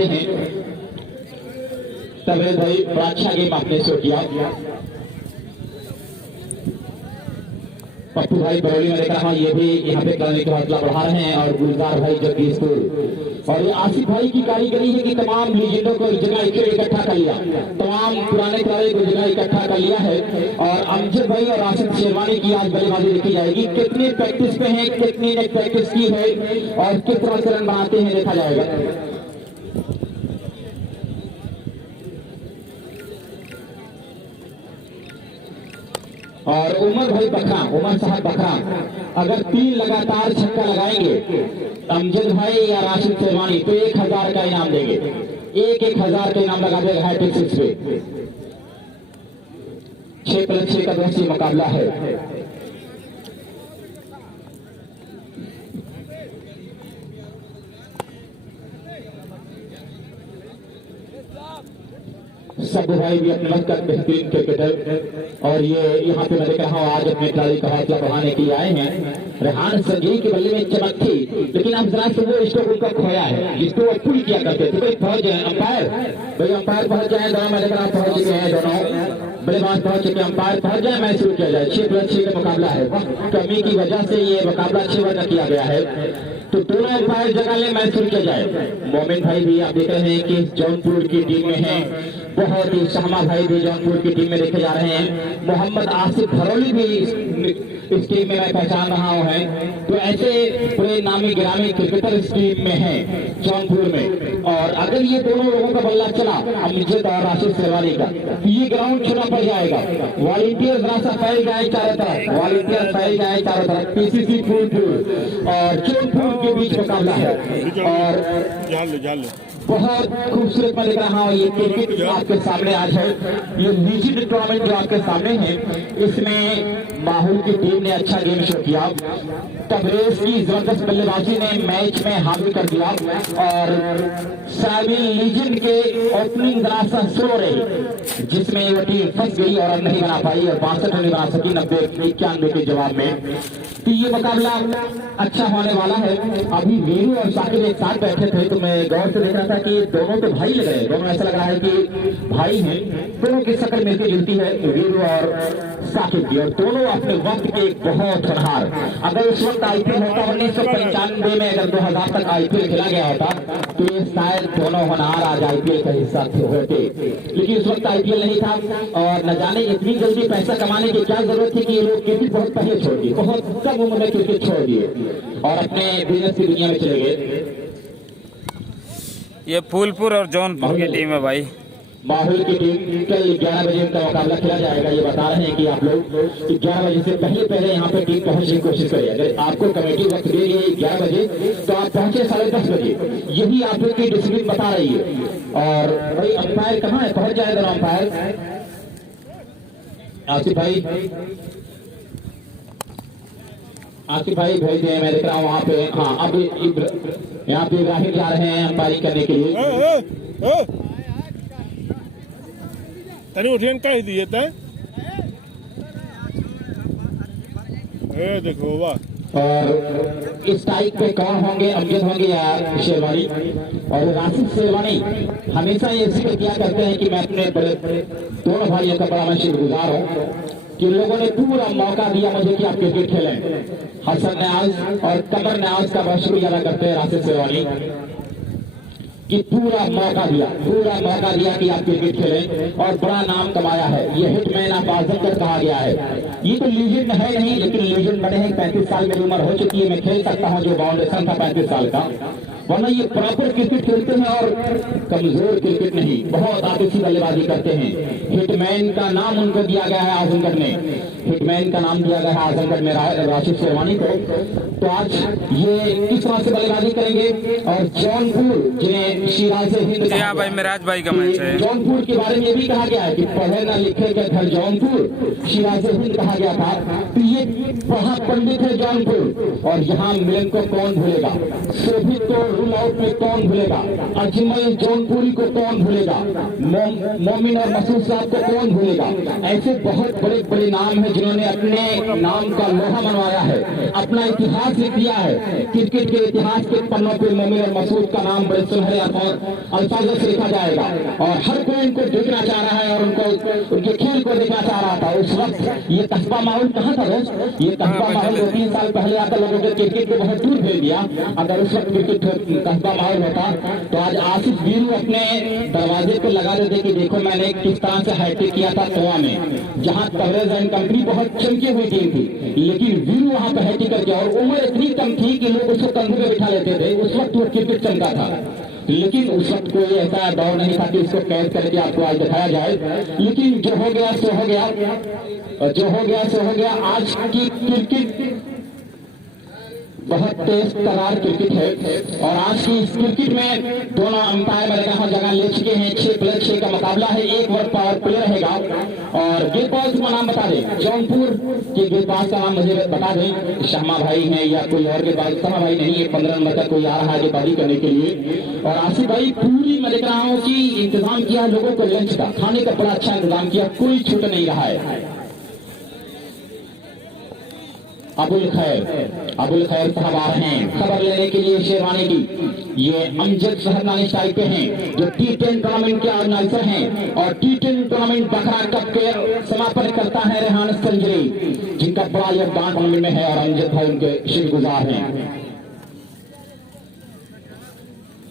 चाहते हैं। तबरेज भाई बड़ा अच्छा गेम आपने शो किया। पप्पू भाई बरौली में देख रहा हूँ, ये भी यहाँ पे करने का हौसला बढ़ा रहे हैं। और गुलजार भाई जगदीशपुर और ये आसिफ भाई की कारीगरी है कि तमाम लीजेंडों को एक जगह इकट्ठा कर लिया, तमाम पुराने खिलाड़ी को जगह इकट्ठा कर लिया है। और अमजद भाई और आसिफ शेरवानी की आज बल्लेबाजी देखी जाएगी, कितनी प्रैक्टिस पे है, कितनी ने प्रैक्टिस की है और किस तरह से रन बनाते हैं देखा जाएगा। और उमर भाई बखरा, उमर साहब बखरा अगर 3 लगातार छक्का लगाएंगे अमजद भाई या राशिद शेरवानी तो 1000 का इनाम देंगे। 1000 का इनाम लगा देगा हैट्रिक 6 पे। 6+6 का दोस्ती मुकाबला है। सब भाई भी अपने वक्त का बेहतरीन क्रिकेटर और ये यहाँ पे मैं देख रहा हूँ आज अपने खिलाड़ी का हौसला बढ़ाने के लिए आए हैं। रेहान संजय के बल्ले में चमक थी, लेकिन अब जरा से वो स्टोक उनका खोया है जिसको वो पुल किया करते थे। भाई पहुंच जाए अंपायर, भाई अंपायर पहुंच जाए, दोनों मैं देख रहा हूँ पहुंच चुके हैं, दोनों बल्लेबाज पहुंच चुके, अंपायर पहुंच जाए, मैच शुरू किया जाए। 6+6 का मुकाबला है। कमी की वजह से ये मुकाबला 6 ओवर का किया गया है, तो दोनों अंपायर जगह ले मैच शुरू किया जाए। मोमिन भाई भी आप देख रहे हैं कि जौनपुर की टीम में है, बहुत ही शहमा भाई भी जौनपुर की टीम में देखे जा रहे हैं। मोहम्मद आसिफ भरौली भी इस टीम में मैं पहचान रहा हूं है। तो ऐसे पूरे नामी गिरामी क्रिकेटर इस टीम में हैं जौनपुर में। और अगर ये दोनों लोगों का बल्ला चला अमजद और राशिद शेरवानी का, तो ये ग्राउंड चुना पड़ जाएगा। वॉलंटियर जरा सा फैल जाए चारों तरफ, वॉलंटियर फैल जाए चारों तरफ। पीसीसी फूलपुर और जौनपुर के बीच मुकाबला है और बहुत खूबसूरत मैं देख रहा हूँ ये क्रिकेट जो आपके सामने आज है। ये लीजेंड टूर्नामेंट जो आपके सामने है, इसमें माहौल की टीम ने अच्छा गेम शो किया। तबरेज की जबरदस्त बल्लेबाजी ने मैच में हावी कर दिया और साबिल लीजेंड के ओपनिंग जरा सा स्लो रही जिसमें वो टीम फंस गई और रन नहीं बना पाई और 62 रन बना सकी 90-91 के जवाब में। तो ये मुकाबला अच्छा होने वाला है। अभी वीरू और साकिब एक साथ बैठे थे तो मैं गौर से देख रहा था कि दोनों तो भाई लग रहे हैं, दोनों ऐसा लग रहा है कि भाई हैं, दोनों की शक्ल मिलती जुलती है वीरू और साकिब की, और दोनों अपने वक्त के बहुत होनहार। अगर उस वक्त आईपीएल होता 1995 में, अगर 2000 तक आईपीएल खेला गया होता तो ये शायद दोनों होनहार आज आईपीएल का हिस्सा होते, लेकिन उस वक्त आईपीएल नहीं था और न जाने इतनी जल्दी पैसा कमाने की क्या जरूरत थी कि ये लोग क्रिकेट बहुत पहले छोड़ दिए, बहुत कम उम्र में क्रिकेट छोड़ दिए और अपने बिजनेस की दुनिया में चले गए। ये फूलपुर और जौनपुर की टीम है भाई। माहौल की टीम कल 11 बजे का मुकाबला खेला जाएगा। ये बता रहे हैं कि आप लोग 11 बजे से पहले यहाँ पे टीम पहुंचने की कोशिश करें। अगर आपको कमेटी वक्त दे रही है 11 बजे तो आप पहुंचे 10:30 बजे, यही आप लोग की डिसिप्लिन बता रही है। और भाई अंपायर कहाँ है, पहुंच जाएगा अंपायर आसिफ भाई, आसिफ भाई भेज दिए, मैं देख रहा हूँ वहाँ पे। हाँ अब यहाँ पे इब्राहिम जा रहे हैं अंपायरिंग करने के लिए। तनी उठियन कह दिए तय देखो वाह। और इस टाइप पे कौन होंगे, अमजद होंगे या शेरवानी? और राशिद शेरवानी हमेशा ये जिक्र किया करते हैं कि मैं अपने बड़े दोनों भाइयों का बड़ा मैं शुक्रगुजार हूँ कि लोगों ने पूरा मौका दिया मुझे कि आप क्रिकेट खेलें। हसन न्याज और कमर न्याज का बहुत शुक्रिया अदा करते हैं राशिद शेरवानी कि पूरा मौका दिया कि आप क्रिकेट खेलें और बड़ा नाम कमाया है। ये हिटमैन ऑफ आजमगढ़ कहा गया है। ये तो लीजेंड है नहीं, लेकिन लीजेंड बने हैं। 35 साल मेरी उम्र हो चुकी है, मैं खेल सकता हूँ जो बाउंडेशन था 35 साल का, वरना ये प्रॉपर क्रिकेट खेलते हैं और कमजोर क्रिकेट नहीं, बहुत आतिशी बल्लेबाजी करते हैं। हिटमैन का नाम उनको दिया गया है आजमगढ़ में, हिटमैन का नाम दिया गया है आजमगढ़ में राशिद शेरवानी को। तो आज ये किस तरह से बल्लेबाजी करेंगे और जौनपुर जिन्हें शिराज हिंद भाई मिराज भाई का मैच है। जौनपुर के बारे में ये भी कहा गया है कि पढ़े न लिखे के घर जौनपुर, शिराज हिंद कहा गया था। तो ये पंडित है जौनपुर और यहाँ मिलन को कौन भूलेगा। शोभित तो रूल आउट में कौन भूलेगा, अजमल जौनपुरी को कौन भूलेगा, मोमिन और मसूद साहब को कौन भूलेगा। ऐसे बहुत बड़े बड़े नाम हैं जिन्होंने अपने नाम का लोहा मनवाया है, अपना इतिहास लिख दिया है। क्रिकेट के इतिहास के पन्नों पे मोमिन और मसूद का नाम बड़े सुनहरे अल्फाजों से लिखा जाएगा और हर कोई इनको देखना चाह रहा है और उनको उनके खेल को देखना चाह रहा था। उस वक्त ये कस्बा माहौल कहाँ था दोस्त? ये कस्बा माहौल 2-3 साल पहले आकर लोगों के क्रिकेट को बहुत दूर भेज दिया। अगर उस वक्त क्रिकेट कस्बा माहौल होता तो आज आसिफ वीरू अपने दरवाजे को लगा देते कि देखो मैंने किस तरह से हैट्रिक किया था गोवा में, जहां कवरेज एंड कंपनी बहुत चमकी हुई टीम थी, लेकिन वीरू वहां पर हैट्रिक करके, और उम्र इतनी कम थी कि लोग उसको कंधे पे बिठा लेते थे। उस वक्त वो क्रिकेट चमका था, लेकिन उस वक्त कोई ऐसा दौर नहीं था कि इसको कैद करके आपको आज दिखाया जाए। लेकिन जो हो गया सो हो गया, जो हो गया सो हो गया। आज की क्रिकेट बहुत तेज तरार क्रिकेट है और आज की इस क्रिकेट में दोनों अंपायर मैंने जगह ले चुके हैं। 6+6 का मुकाबला है, 1 ओवर पावर प्ले रहेगा और गेंदबाज का नाम बता दें, जौनपुर के गेंदबाज का नाम मुझे बता दें, शर्मा भाई हैं या कोई और गेंदबाज? शर्मा भाई नहीं है, 15 नंबर का कोई आ रहा है गेंदबाजी करने के लिए। और आसिफ भाई पूरी मैं देख रहा हूँ कि इंतजाम किया लोगों को, लंच का खाने का बड़ा अच्छा इंतजाम किया, कोई छूट नहीं रहा है। अबुल खैर साहब आ रहे हैं खबर लेने के लिए शेरवानी की। ये अमजद सहरनानी साइड पे हैं जो T10 टूर्नामेंट के ऑर्गेनाइजर हैं और T10 टूर्नामेंट बखरा कप के समापन करता है रेहान संजरी, जिनका बड़ा योगदान टूर्नामेंट में है और अमजद भाई उनके शुक्रगुजार हैं।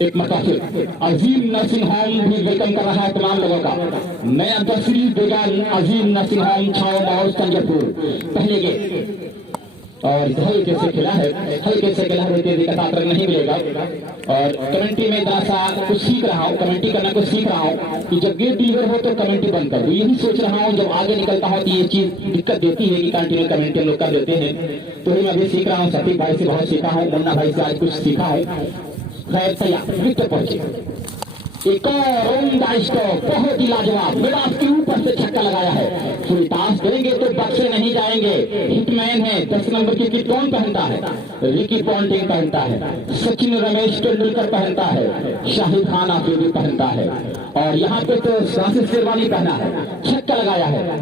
एक मरतबा अजीम नर्सिंग होम भी वेलकम कर रहा है तमाम लोगों का। नया 10 सीरीज देगा अजीम नर्सिंग होम छाव माहौल संजयपुर। पहले गेट और हल्के से खेला है, हल्के से खेला है, तेजी का ताकत नहीं मिलेगा। और कमेंट्री में इतना सा कुछ सीख रहा हूँ, कमेंट्री करना कुछ सीख रहा हूँ कि जब गेट डिलीवर हो तो कमेंट्री बंद कर दूं। यही सोच रहा हूँ, जब आगे निकलता हूँ तो ये चीज दिक्कत देती है कि कंटिन्यू कमेंट्री हम लोग कर देते हैं। तो ही मैं अभी सीख रहा हूँ, सतीश भाई से बहुत सीखा हूँ, मुन्ना भाई से आज कुछ सीखा है। खैर तैयार विकेट पहुंचे, एक और उम्दा स्ट्रोक, बहुत ही लाजवाब, मिडास के ऊपर से छक्का लगाया है। फुल टॉस करेंगे तो बक्से नहीं जाएंगे। हिटमैन है, 10 नंबर की किट कौन पहनता है? रिकी पॉन्टिंग पहनता है, सचिन रमेश तेंदुलकर पहनता है, शाहिद खान आफरीदी पहनता है और यहाँ पे तो आसिफ शेरवानी पहना है। छक्का लगाया है,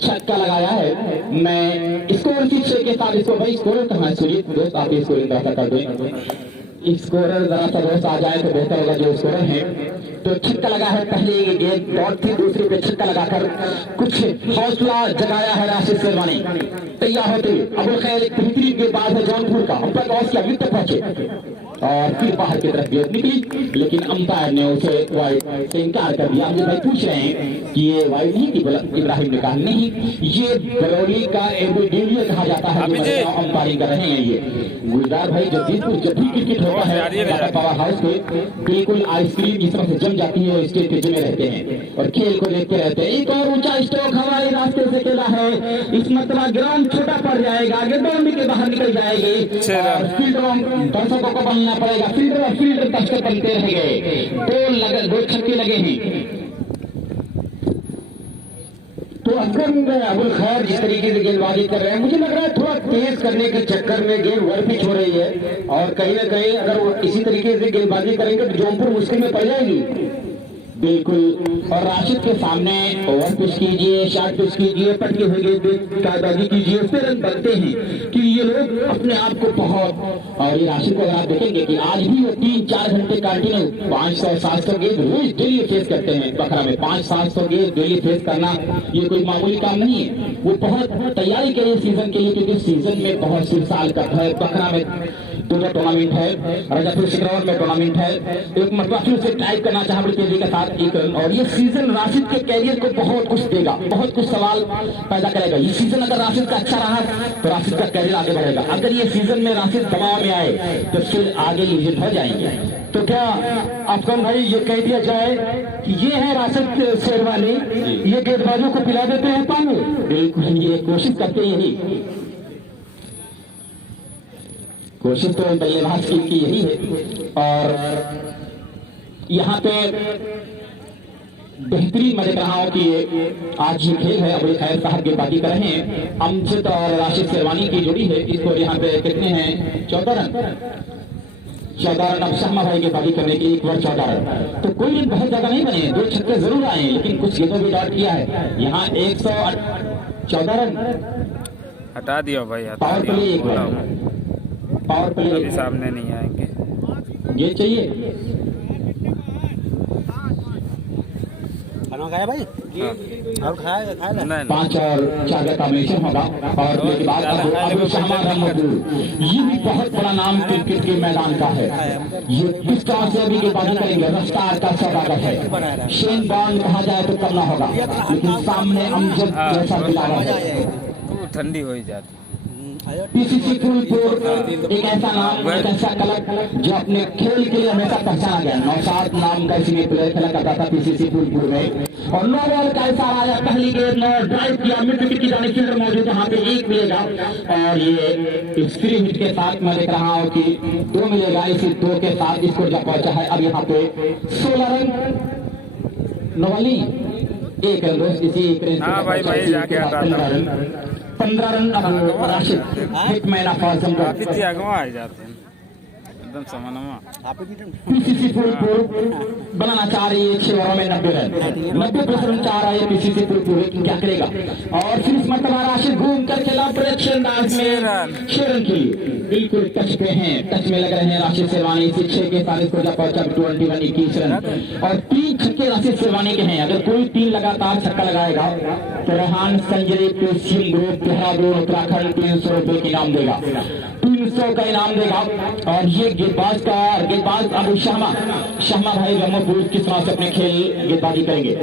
छक्का लगाया है। मैं स्कोर शिक्षक के साथ इसको, भाई स्कोर कहाँ है सूर्य दोस्त, आप स्कोर कर दें। स्कोरर जरा सा दोस्त आ जाए तो बेहतर होगा, जो स्कोरर है। तो छक्का लगा है, पहले गेंद डॉट थी, दूसरे पे छक्का लगाकर कुछ हौसला जगाया है राशिद शेरवानी। तैयार होते अबुल खैर एक बेहतरीन गेंदबाज है जौनपुर का, अंपायर टॉस किया, विकेट पहुंचे और फिर बाहर की तरफ गेंद निकली, लेकिन अंपायर ने उसे वाइड से इंकार कर दिया। मुझे भाई पूछ रहे हैं कि ये वाइड नहीं थी, बोला इब्राहिम ने कहा नहीं, ये बरौली का एबीडीए कहा जाता है जो अंपायरिंग कर रहे हैं। ये गुलजार भाई जगदीशपुर जब भी क्रिकेट होता है पावर हाउस पे बिल्कुल आइसक्रीम जिस तरह से जम जाती है, इसके तेजी में रहते हैं और खेल को देखते रहते हैं। एक और ऊंचा स्ट्रोक हवाई रास्ते से खेला है, इस मतलब ग्राउंड छोटा पड़ जाएगा, आगे बाउंड्री के बाहर निकल जाएगी और फील्डरों दर्शकों को बनना पड़ेगा। फील्डर और फील्डर दर्शक बनते रहेंगे। दो छक्के लगे हैं। तो अगर अबुल खैर जिस तरीके से गेंदबाजी कर रहे हैं, मुझे लग रहा है थोड़ा तेज करने के चक्कर में गेंद ओवर पिच हो रही है और कहीं ना कहीं अगर वो इसी तरीके से गेंदबाजी करेंगे तो जौनपुर मुश्किल में पड़ जाएगी बिल्कुल। और राशिद के सामने ओवर पिच कीजिए, शॉर्ट पिच कीजिए, पटके हुए गेंदबाजी कीजिए, उससे रन बनते हैं कि ये लोग अपने आप को बहुत। और ये राशिद को अगर आप देखेंगे कि आज भी वो 3-4 घंटे कंटिन्यू 500-700 गेंद रोज डेली फेस करते हैं बखरा में। 500-700 गेंद डेली फेस करना ये कोई मामूली काम नहीं है। वो बहुत तैयारी के लिए सीजन के लिए, क्योंकि सीजन में बहुत सी साल का है। बखरा में 2 टूर्नामेंट है, रजतपुर सिकरौर में टूर्नामेंट है। एक मतलब फिर से टाइप करना चाह बड़ी तेजी के साथ एक रन, और ये सीजन राशिद के कैरियर को बहुत कुछ देगा, बहुत कुछ सवाल पैदा करेगा। ये सीजन अगर राशिद का अच्छा रहा तो राशिद का कैरियर आगे बढ़ेगा। अगर ये सीजन में राशिद दबाव में आए तो फिर आगे लीजेंड हो जाएंगे। तो क्या अफगान भाई ये कह दिया जाए कि ये है राशिद शेरवानी, ये गेंदबाजों को पिला देते हैं पानी? बिल्कुल, ये कोशिश करते यही, कोशिश तो बल्लेबाज की यही है। और यहाँ पे बेहतरीन मैं देख रहा हूँ कि आज ये खेल है, अबुल खैर साहब गेंदबाजी कर रहे हैं। अमजद और राशिद शेरवानी की जोड़ी है। इसको यहाँ पे कितने हैं? 14 रन, 14 रन अब शर्मा भाई के बाजी करने के 1 ओवर 14 रन। तो कोई रन बहुत ज्यादा नहीं बने, 2 छक्के जरूर आए, लेकिन कुछ गेंदों भी डॉट किया है। यहाँ 114 रन हटा दिया भाई, हटा पावर प्ले, 1 दिया। ओवर पावर प्ले अभी सामने नहीं आएंगे। ये चाहिए खाना खाया भाई? और खाया खाया ना? नहीं 5 और 4 का कॉम्बिनेशन होगा। और के बाद अब शर्मा रहमतुल, ये भी बहुत बड़ा नाम क्रिकेट के मैदान का है। ये किस तरह से अभी गेंदबाजी करेंगे, रफ्तार का सौदागर है। शेन बॉन्ड कहा जाए तो करना होगा, लेकिन सामने अमजद जैसा खिलाड़ी है। वो ठंडी हो ही जाती। पीसीसी फूलपुर एक ऐसा नाम, एक ऐसा क्लब जो अपने खेल के लिए हमेशा पहचाना गया। नौशाद नाम का इसी प्लेयर खेला करता था पीसीसी फूलपुर में। और नो बॉल का ऐसा आया, पहली गेंद ड्राइव किया, मिड विकेट की जाने फील्डर मौजूद, यहाँ पे 1 मिलेगा। और ये फ्री हिट के साथ मैं देख रहा हूँ कि 2 मिलेगा। इसी 2 के साथ स्कोर जब पहुंचा है अब यहाँ पे 16 रन नवाली 1 रन रोज इसी 1 रन। हाँ भाई, भाई जाके आता था। 15 रन अब राशिद हिटमैन ऑफ आजम का कितनी आगे आ जाते हैं एकदम समानमा। पीसीसी फूलपुर बनाना चाह रही है 6 ओवरों में 90 रन, 90+ रन चाह रहा है पीसीसी फूलपुर, लेकिन क्या करेगा। और फिर इस मरतबा राशिद घूम कर खेला प्रेक्षण अंदाज में 6 रन के लिए बिल्कुल टच पे हैं, टच में लग रहे हैं राशिद शेरवानी। इसी 6 के साथ इसको जब पहुंचा 21 21 रन और 3 छक्के राशिद शेरवानी के हैं। अगर कोई 3 लगातार छक्का लगाएगा तो रेहान संजय पेशियम ग्रुप देहरादून उत्तराखंड 300 रुपए के इनाम देगा, 300 का इनाम देगा। और ये गेंदबाज अबू शर्मा भाई ब्रह्मपुर किस तरह से अपने खेल गेंदबाजी करेंगे।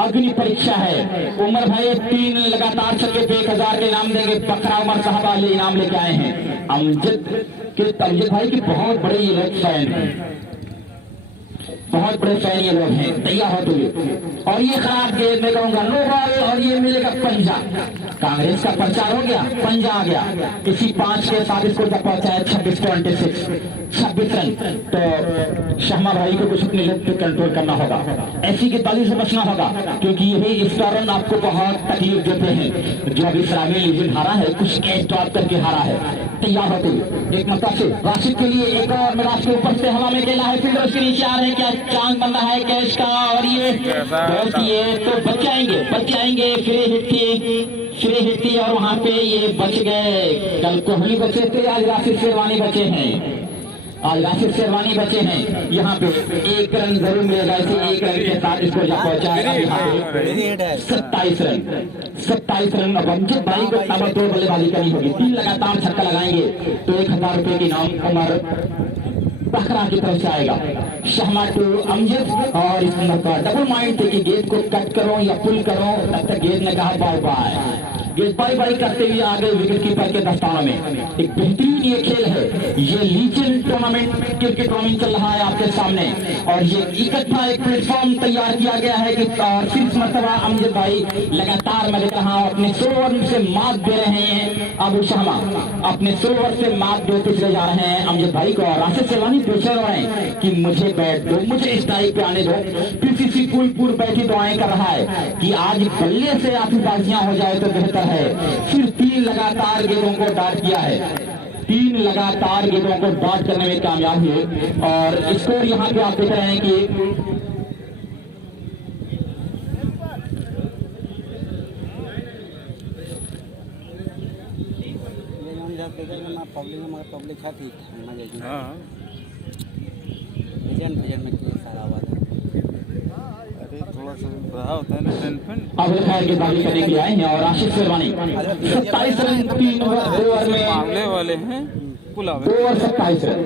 अग्नि परीक्षा है। उमर भाई 3 लगातार छक्के पे 1000 के इनाम देंगे। बकरा उमर साहब वाले इनाम लेके आए हैं। अमजद भाई की बहुत बड़े ये लोग फैन हैं, बहुत बड़े फैन ये लोग हैं। तैयार हो तुम। और ये खराब गेंद में कहूंगा नो बॉल, और ये मिलेगा पंजा। कांग्रेस का प्रचार हो गया, पंजा आ गया। इसी 5 के साथ इसको जब पहुंचा है 26 रन। तो शर्मा भाई को कुछ अपने लेग पे कंट्रोल करना होगा, ऐसी गेंदबाजी से बचना होगा, क्योंकि यही इसका रन आपको बहुत तकलीफ देते हैं। जो अभी सराबी लीजिंग हारा है, कुछ कैच ड्रॉप करके हारा है। तैयार होते हुए एक मतलब से राशिद के लिए एक और मिराज के ऊपर से हवा में खेला है, फील्डर उसके नीचे आ रहे हैं, क्या चांस बन रहा है कैच का। और ये तो बच जाएंगे फ्री हिट थी और वहां पे ये बच गए। कल कोहली बचे थे, आज राशिद शेरवानी बचे हैं। यहाँ पे 1 रन जरूर मिलेगा। इसी 1 रन के साथ इसको जब पहुंचा है 27 रन। अब अमजद भाई को ताबड़तोड़ बल्लेबाजी करनी होगी। 3 लगातार छक्का लगाएंगे तो 1000 रुपए के इनाम उमर बकरा की तरफ से आएगा। शर्मा टू अमजद, और इस नंबर पर डबल माइंड थे कि गेंद को कट करो या पुल करो, तब तक गेंद ने कहा बाय बाय। गेंद बाई करते हुए आ गए विकेट कीपर के दस्तानों में। एक बेहतरीन ये खेल है, ये लीजेंड टूर्नामेंट क्रिकेट टूर्नामेंट चल रहा है आपके सामने, और ये इकट्ठा एक प्लेटफॉर्म तैयार किया गया है कि और सिर्फ मरतबा अमजद भाई लगातार मैं देख रहा हूँ अपने 100 ओवर से मात दे रहे हैं। अबू शर्मा अपने 100 ओवर से मात देते चले जा रहे हैं अमजद भाई को। और राशिद शेरवानी प्रेशर हो रहे हैं कि मुझे बैट दो, मुझे स्ट्राइक पे आने दो। पीसीसी फूलपुर बैठी दुआएं कर रहा है कि आज बल्ले से आतिशबाजियां हो जाए तो बेहतर है। फिर 3 लगातार गेंदों को डॉट किया है, 3 लगातार गेंदों को डॉट करने में कामयाब हुए। और स्कोर यहाँ पे आप देख रहे हैं कि पब्लिक खाती हाँ में सारा हुआ था। थोड़ा सा रहा होता है ना टेंशन। अब खैर के दावी करने के लिए आए हैं। और राशिद शेरवानी 27 रन 3 ओवर में मामले वाले हैं 2 over 27 run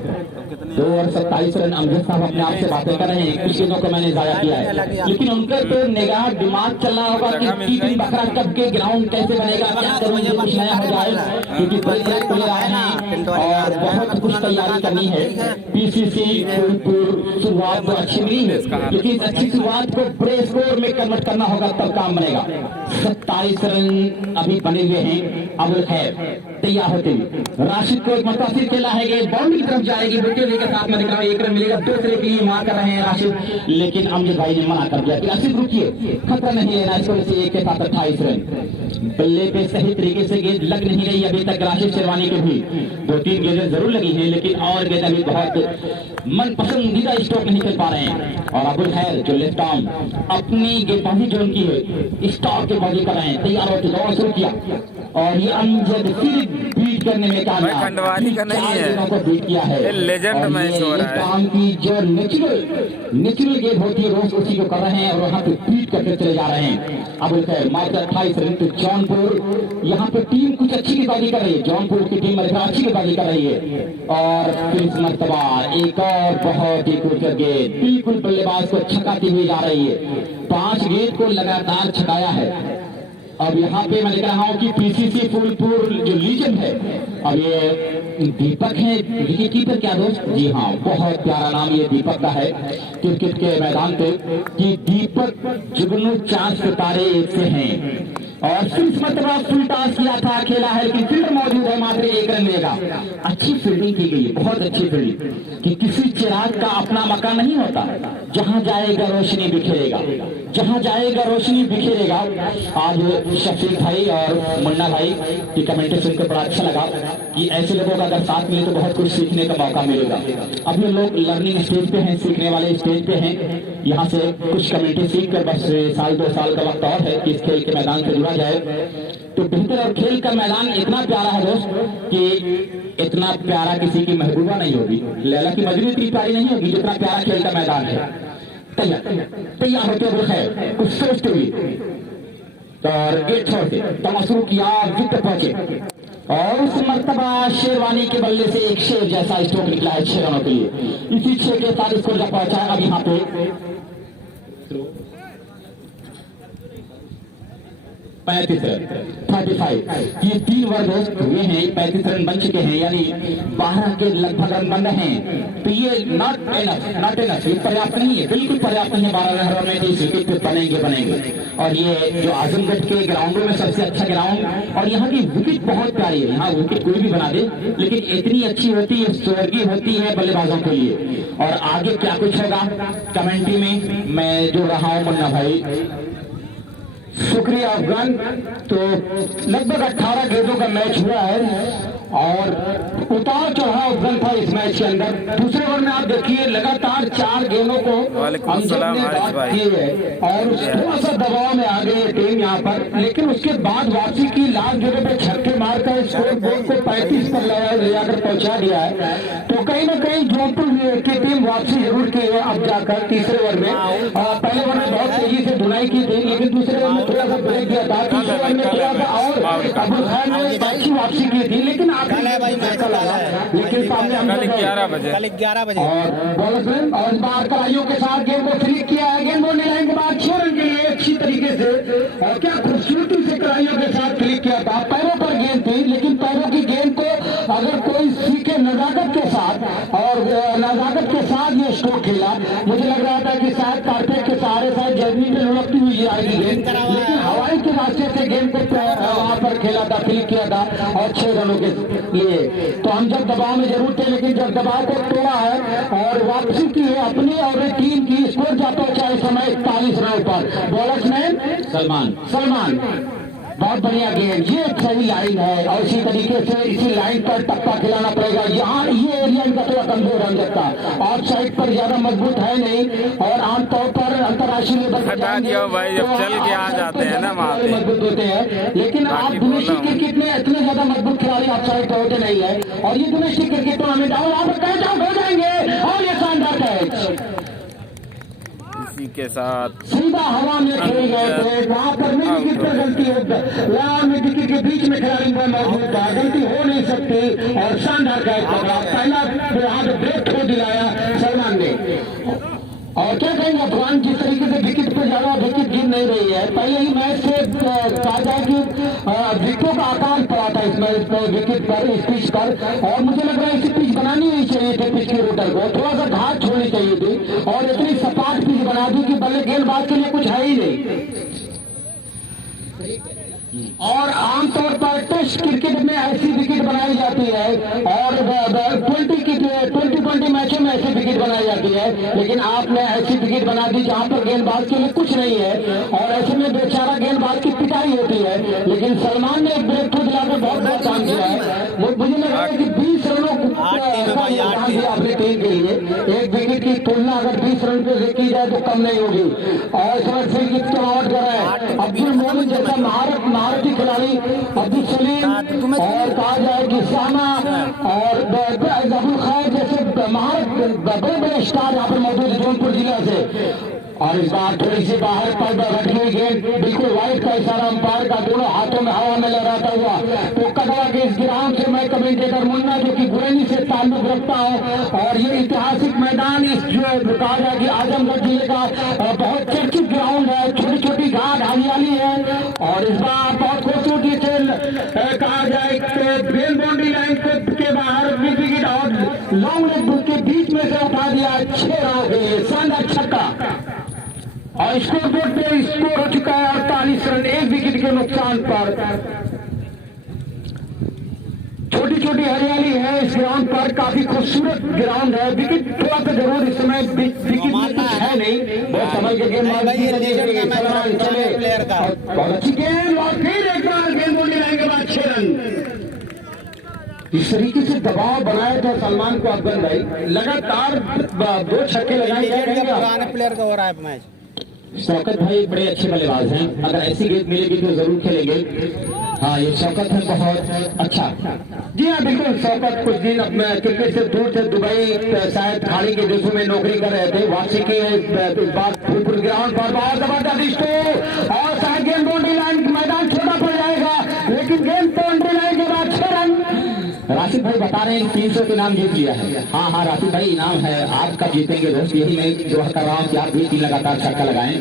2 over 27 run. Amjad साहब अपने आप से बातें कर रहे हैं, कुछ चीजों को मैंने जाया किया है, लेकिन उनका तो निगाह दिमाग चल रहा होगा कि टी बकरा कब के ग्राउंड कैसे बनेगा, क्या करेंगे, कुछ नया हो जाए, क्योंकि बड़े प्लेयर आए हैं और बहुत कुछ तैयारी करनी है। पीसीसी फूलपुर शुरुआत तो अच्छी मिली है, लेकिन अच्छी शुरुआत को बड़े स्कोर में कन्वर्ट करना होगा, तब काम बनेगा। 27 रन अभी बने हुए हैं। अब खैर तैयार होते हुए राशिद को एक मरतबा राशिद खेला है गेंद बाउंड्री की तरफ जाएगी, विकेट के साथ में दिख रहा है 1 रन मिलेगा, दूसरे के लिए मार कर रहे हैं राशिद, लेकिन अमजद भाई ने मना कर दिया कि राशिद रुकिए, खतरा नहीं लेना, इसको से 1 के साथ 28 रन। बल्ले पे सही तरीके से गेंद लग नहीं रही अभी तक राशिद शेरवानी के भी, 2-3 गेंदें जरूर लगी हैं लेकिन और गेंद अभी बहुत मन पसंदीदा स्ट्रोक नहीं कर पा रहे हैं। और अबुल खैर जो लेफ्ट आर्म अपनी गेंदबाजी जो उनकी है स्टॉक गेंदबाजी कर रहे हैं, तैयार होकर दौड़ शुरू किया और ये अमजद फिर बीट करने में कामयाब, खंडवानी का नहीं है, को बीट किया है। ये लेजेंड मैच हो रहा है। काम की जो नेचुरल गेंद होती है रोज उसी को कर रहे हैं और वहाँ पे बीट करके चले जा रहे हैं। अबुल खैर मात्र 28 रन। तो जौनपुर यहाँ पे टीम कुछ अच्छी गेंदबाजी कर रही है, जौनपुर की टीम अच्छी गेंदबाजी कर रही है और फिर इस मर्तबा एक और बहुत ही खूबसूरत गेंद बिल्कुल बल्लेबाज को छकाती हुई जा रही है। 5 गेंद को लगातार छकाया है। अब यहाँ पे मैं लिख रहा हूँ कि पीसीसी फूलपुर जो लीजेंड है, अब ये दीपक है विकेट कीपर क्या दोस्त, जी हाँ बहुत प्यारा नाम ये दीपक का है क्रिकेट के मैदान पे कि दीपक जुगनू 4 सितारे एक से हैं और सिर्फ मतलब फुल टॉस किया था, खेला है लेकिन फील्डर मौजूद है, मात्र 1 रन मिलेगा। अच्छी फील्डिंग की गई है, बहुत अच्छी फील्डिंग कि किसी चिराग का अपना मकान नहीं होता, जहां जाएगा रोशनी बिखेरेगा, जहां जाएगा रोशनी बिखेरेगा। आज शफीक भाई और मुन्ना भाई की कमेंट्री सुनकर बड़ा अच्छा लगा कि ऐसे लोगों का अगर साथ मिले तो बहुत कुछ सीखने का मौका मिलेगा। अभी लोग लर्निंग स्टेज पे हैं, सीखने वाले स्टेज पे हैं, यहाँ से कुछ कमेंट्री सीख कर बस 1-2 साल का वक्त और है कि इस खेल के मैदान से जुड़ा जाए तो बेहतर। और खेल का मैदान इतना प्यारा है दोस्त कि इतना प्यारा किसी की महबूबा नहीं होगी, लैला की मजनू इतनी प्यारी नहीं होगी जितना प्यारा खेल का मैदान है। तैयार होते हुए है कुछ सोचते हुए और गेट छोड़ के तमाशा किया, विकेट पहुंचे और उस मर्तबा शेरवानी के बल्ले से एक शेर जैसा स्ट्रोक निकला है 6 रनों के लिए। इसी 6 के साथ स्कोर जब पहुंचा है अब यहाँ पे 35 रन 35 ये 3 ओवर दोस्त हुए हैं, 35 रन बन चुके हैं यानी 12 के लगभग रन बन रहे हैं। तो ये नॉट एनफ ये पर्याप्त नहीं है, बिल्कुल पर्याप्त नहीं है। 12 रन में 30 विकेट बनेंगे और ये जो आजमगढ़ के ग्राउंडों में सबसे अच्छा ग्राउंड और यहाँ की विकेट बहुत प्यारी है। यहाँ विकेट कोई भी बना दे लेकिन इतनी अच्छी होती है, स्वर्गीय होती है बल्लेबाजों के लिए। और आगे क्या कुछ होगा कमेंट्री में मैं जो रहा हूँ मुन्ना भाई, शुक्रिया अफगान। तो लगभग 18 गेंदों का मैच हुआ है और उतार चढ़ाव अफगान था इस मैच के अंदर। दूसरे ओवर में आप देखिए लगातार 4 गेंदों को अमजद ने बात की है और थोड़ा सा दबाव में आ गई है टीम यहाँ पर, लेकिन उसके बाद वापसी की लास्ट जगह पे छक्के मारकर स्कोर बोर्ड को 35 पर ले जाकर पहुंचा दिया है। तो कहीं ना कहीं जौनपुर की टीम वापसी जरूर की है अब जाकर तीसरे ओवर में। पहले ओवर में बहुत तेजी से धुलाई की थी लेकिन दूसरे ओवर में थोड़ा सा ब्रेक दिया था, तीसरे ओवर में थोड़ा सा और अबुल खैर ने अच्छी वापसी की थी लेकिन लेकिन सामने कल 11 बजे और बॉलर और बाहर कलाइयों के साथ गेंद को फ्लिक किया है। गेंद बोलने लाइन के बाद 6 रन के लिए अच्छी तरीके से और क्या खूबसूरती से कलाइयों के साथ फ्लिक किया था। पैरों पर गेंद थी लेकिन पैरों की गेंद को अगर कोई सीखे नजाकत के साथ और नजाकत के साथ ये स्ट्रोक खेला, मुझे लग रहा था कि शायद कारपेट के सहारे शायद जर्नी पे लुढ़कती हुई आएगी गेंद, लेकिन हवाई के रास्ते से गेंद को वहां पर खेला था, फ्लिक किया था और 6 रनों के लिए। तो हम जब दबाव में जरूर थे लेकिन जब दबाव को तोड़ा है और वापसी की है अपनी और टीम की, स्कोर जा पहुंचा इस समय 41 रन पर। बॉलर्स में सलमान बहुत बढ़िया गेम, ये सही लाइन है और इसी तरीके से इसी लाइन पर टप्पा खिलाना पड़ेगा। यहाँ ये एरिया इनका थोड़ा कमजोर रन सकता, ऑफ साइड पर ज्यादा मजबूत है नहीं और आमतौर पर अंतर्राष्ट्रीय भाई जब चल के आ जाते हैं ना वहाँ पे मजबूत होते हैं, लेकिन आप डोमेस्टिक क्रिकेट में इतने ज्यादा मजबूत खिलाड़ी ऑफ साइड पर होते नहीं है और ये डोमेस्टिक क्रिकेट टूर्नामेंट और आप कैच आउट हो जाएंगे और ये शानदार कैच के साथ सीधा हवा में खेल गए थे। वहां पर नहीं विकेट पर गलती है, विकेट के बीच में खिलाड़ी मौजूद था, गलती हो नहीं सकती और शानदार कैच पकड़ा। पहला ब्रेक खो दिलाया सलमान ने। और क्या कहेंगे अफगान, जिस तरीके से विकेट पर ज्यादा विकेट गिर नहीं रही है, पहले ही मैच से कहा जाए कि विकेटों का आकार पड़ा था इस मैच पर, विकेट पर, इस पिच पर, और मुझे लग रहा है इसी पिच बनानी नहीं चाहिए थी, पिच के रोटर को थोड़ा सा घाट छोड़नी चाहिए थी और इतनी सपाट पिच बना दी कि बल्ले गेंदबाज के लिए कुछ है ही नहीं। और आमतौर पर टेस्ट क्रिकेट में ऐसी विकेट बनाई जाती है और 20 मैचों में ऐसी विकेट बनाई जाती है, लेकिन आपने ऐसी विकेट बना दी जहां पर गेंदबाज के लिए कुछ नहीं है और ऐसे में बेचारा गेंदबाज की पिटाई होती है। लेकिन सलमान ने एक ब्रेक थ्रू दिलाकर बहुत बड़ा काम किया है। मुझे लग रहा है कि 20 रनों का योगदान दिया अपनी टीम के लिए। एक विकेट की तुलना अगर 20 रन पे की जाए तो कम नहीं होगी। और इस समय फिर कितना आउट कर रहा है अब्दुल मोमिन जैसा महारथी खिलाड़ी, अब्दुल सलीम और कहा जाए कि सामा और अब्दुल खैर जैसे बड़े बड़े स्टार यहाँ पर मौजूद है जौनपुर जिला से। और इस बार थोड़ी सी बाहर पर भटकी हुई गेंद, बिल्कुल वाइट का इशारा अंपायर का, दोनों हाथों में हवा में लहराता हुआ। तो कटवा के इस ग्राउंड से मैं कमेंटेटर मुन्ना जो कि गुरेनी से ताल्लुक रखता हूँ और ये ऐतिहासिक मैदान इस जो कहा जाए कि आजमगढ़ जिले का बहुत चर्चित ग्राउंड है, छोटी छोटी घाट हरियाली है। और इस बार बहुत खूबसूरती से कहा जाए तो बेल बाउंड्री लाइन के बाहर विकेट और लॉन्ग लेग के बीच में से उठा दिया 6 रनों के लिए, शानदार छक्का। और स्कोर बोर्ड पे स्कोर हो चुका है 48 रन, 1 विकेट के नुकसान पर। छोटी छोटी हरियाली है इस ग्राउंड पर, काफी खूबसूरत ग्राउंड है। विकेट थोड़ा सा जरूर इस समय विकेट में कुछ है नहीं, बहुत समय के गेंद बहुत अच्छी गेंद और फिर एक बार गेंद बोलने लाइन के बाद 6 रन। इस तरीके से दबाव बनाया था सलमान को अफगान भाई, लगातार 2 छक्के लगाए। प्लेयर का हो रहा है मैच। शौकत भाई बड़े अच्छे बल्लेबाज हैं, अगर ऐसी गेंद मिलेगी तो जरूर खेलेंगे। हाँ, ये शौकत है बहुत अच्छा। जी हाँ बिल्कुल, शौकत कुछ दिन अपने क्रिकेट से दूर थे, दुबई शायद खाड़ी के देशों में नौकरी कर रहे थे। वापसी के इस बार फूलपुर ग्राउंड पर बहुत जबरदस्त और शायद गेंद बाउंड्री लाइन मैदान छोटा पड़ जाएगा, लेकिन गेंद बाउंड्री लाइन के बाद 6 रन। राशिद भाई बता रहे हैं 300 के इनाम जीत लिया है। हाँ हाँ राशिद भाई, इनाम है, आप कब जीतेंगे दोस्त, यही मैं जो कर रहा हूँ कि आप भी 3 लगातार छक्का लगाएं।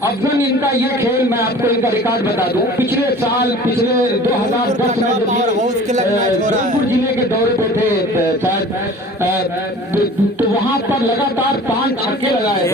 अफगान इनका ये खेल, मैं आपको इनका रिकॉर्ड बता दूं, पिछले 2010 में जौनपुर जिले के दौरे पे थे शायद, तो वहां पर लगातार 5 छक्के लगाए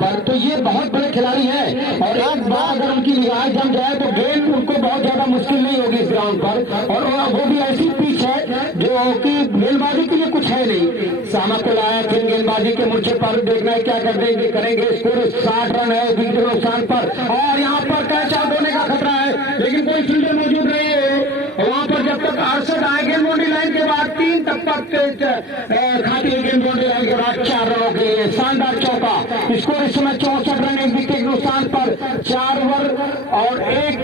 पर। तो ये बहुत बड़े खिलाड़ी हैं और एक बार अगर उनकी निगाह जम जाए तो गेंद उनको बहुत ज्यादा मुश्किल नहीं होगी इस ग्राउंड पर। और वो भी ऐसी पिच है जो कि गेंदबाजी के लिए कुछ है नहीं। सामा को लाया, फिर गेंदबाजी के मूर्छे पर देखना है क्या करते करेंगे। स्कोर 60 रन है विकेट के नुकसान पर और यहाँ पर कैच आउट होने का खतरा है, लेकिन कोई फील्डर मौजूद नहीं है वहां पर। जब तक अरशद आए गेंद बाउंड्री लाइन के बाद 3 तक खाती हुई गेंद बाउंड्री लाइन के बाद 4 रनों के लिए शानदार चौका। स्कोर इस समय 64 रन, 1 विकेट के नुकसान पर, 4 ओवर और एक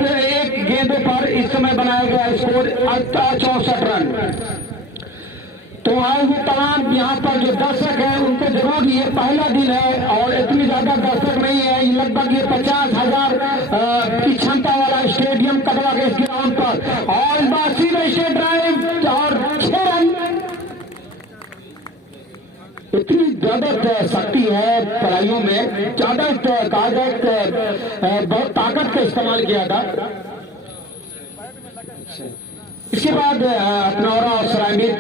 गेंदों पर इस समय बनाया गया स्कोर 64 रन। तो आए हुए तमाम यहाँ पर जो दर्शक हैं उनको जरूर, ये पहला दिन है और इतनी ज्यादा दर्शक नहीं है, लगभग ये 50,000 की क्षमता वाला स्टेडियम कटवा के इस ग्राउंड पर। और इस बार सीधे स्टेट ड्राइव और 6 रन। इतनी ज्यादा शक्ति है पढ़ाइयों में, ज्यादा कहा जाए बहुत ताकत का इस्तेमाल किया था। इसके बाद अपनौरा और सरायमीर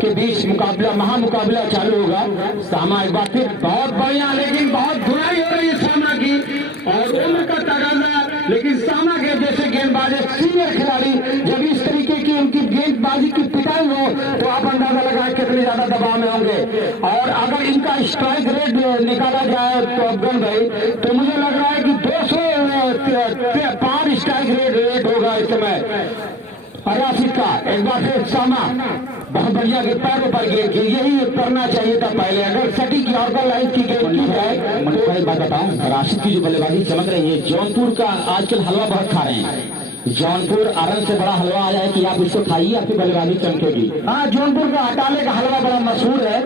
के बीच मुकाबला, महामुकाबला चालू होगा। सामा एक बार फिर बहुत बढ़िया, लेकिन बहुत धुनाई हो रही है सामा की और उम्र का तगाजा, लेकिन सामा के जैसे गेंदबाज सीनियर खिलाड़ी जब इस तरीके की उनकी गेंदबाजी की पिटाई हो तो आप अंदाजा लगाएं कितने ज्यादा दबाव में होंगे। और अगर इनका स्ट्राइक रेट निकाला जाए तो अफगान भाई, तो मुझे लग रहा है कि 205 स्ट्राइक रेट होगा इस समय राशिद का। एक बार फिर सामा बहुत बढ़िया के पैरों पर गेंद की, यही करना चाहिए था पहले। अगर सटीक यॉर्कर लाइन की गेंद की है। मैं एक बात बताऊं, राशिद की जो बल्लेबाजी चमक रही है, जौनपुर का आजकल हलवा बहुत खा रहे हैं। जौनपुर आरन से बड़ा हलवा आया है कि आप इसको खाइए, आपकी बल्लेबाजी चमकेगी। हाँ, जौनपुर का अटाले का हलवा बड़ा मशहूर है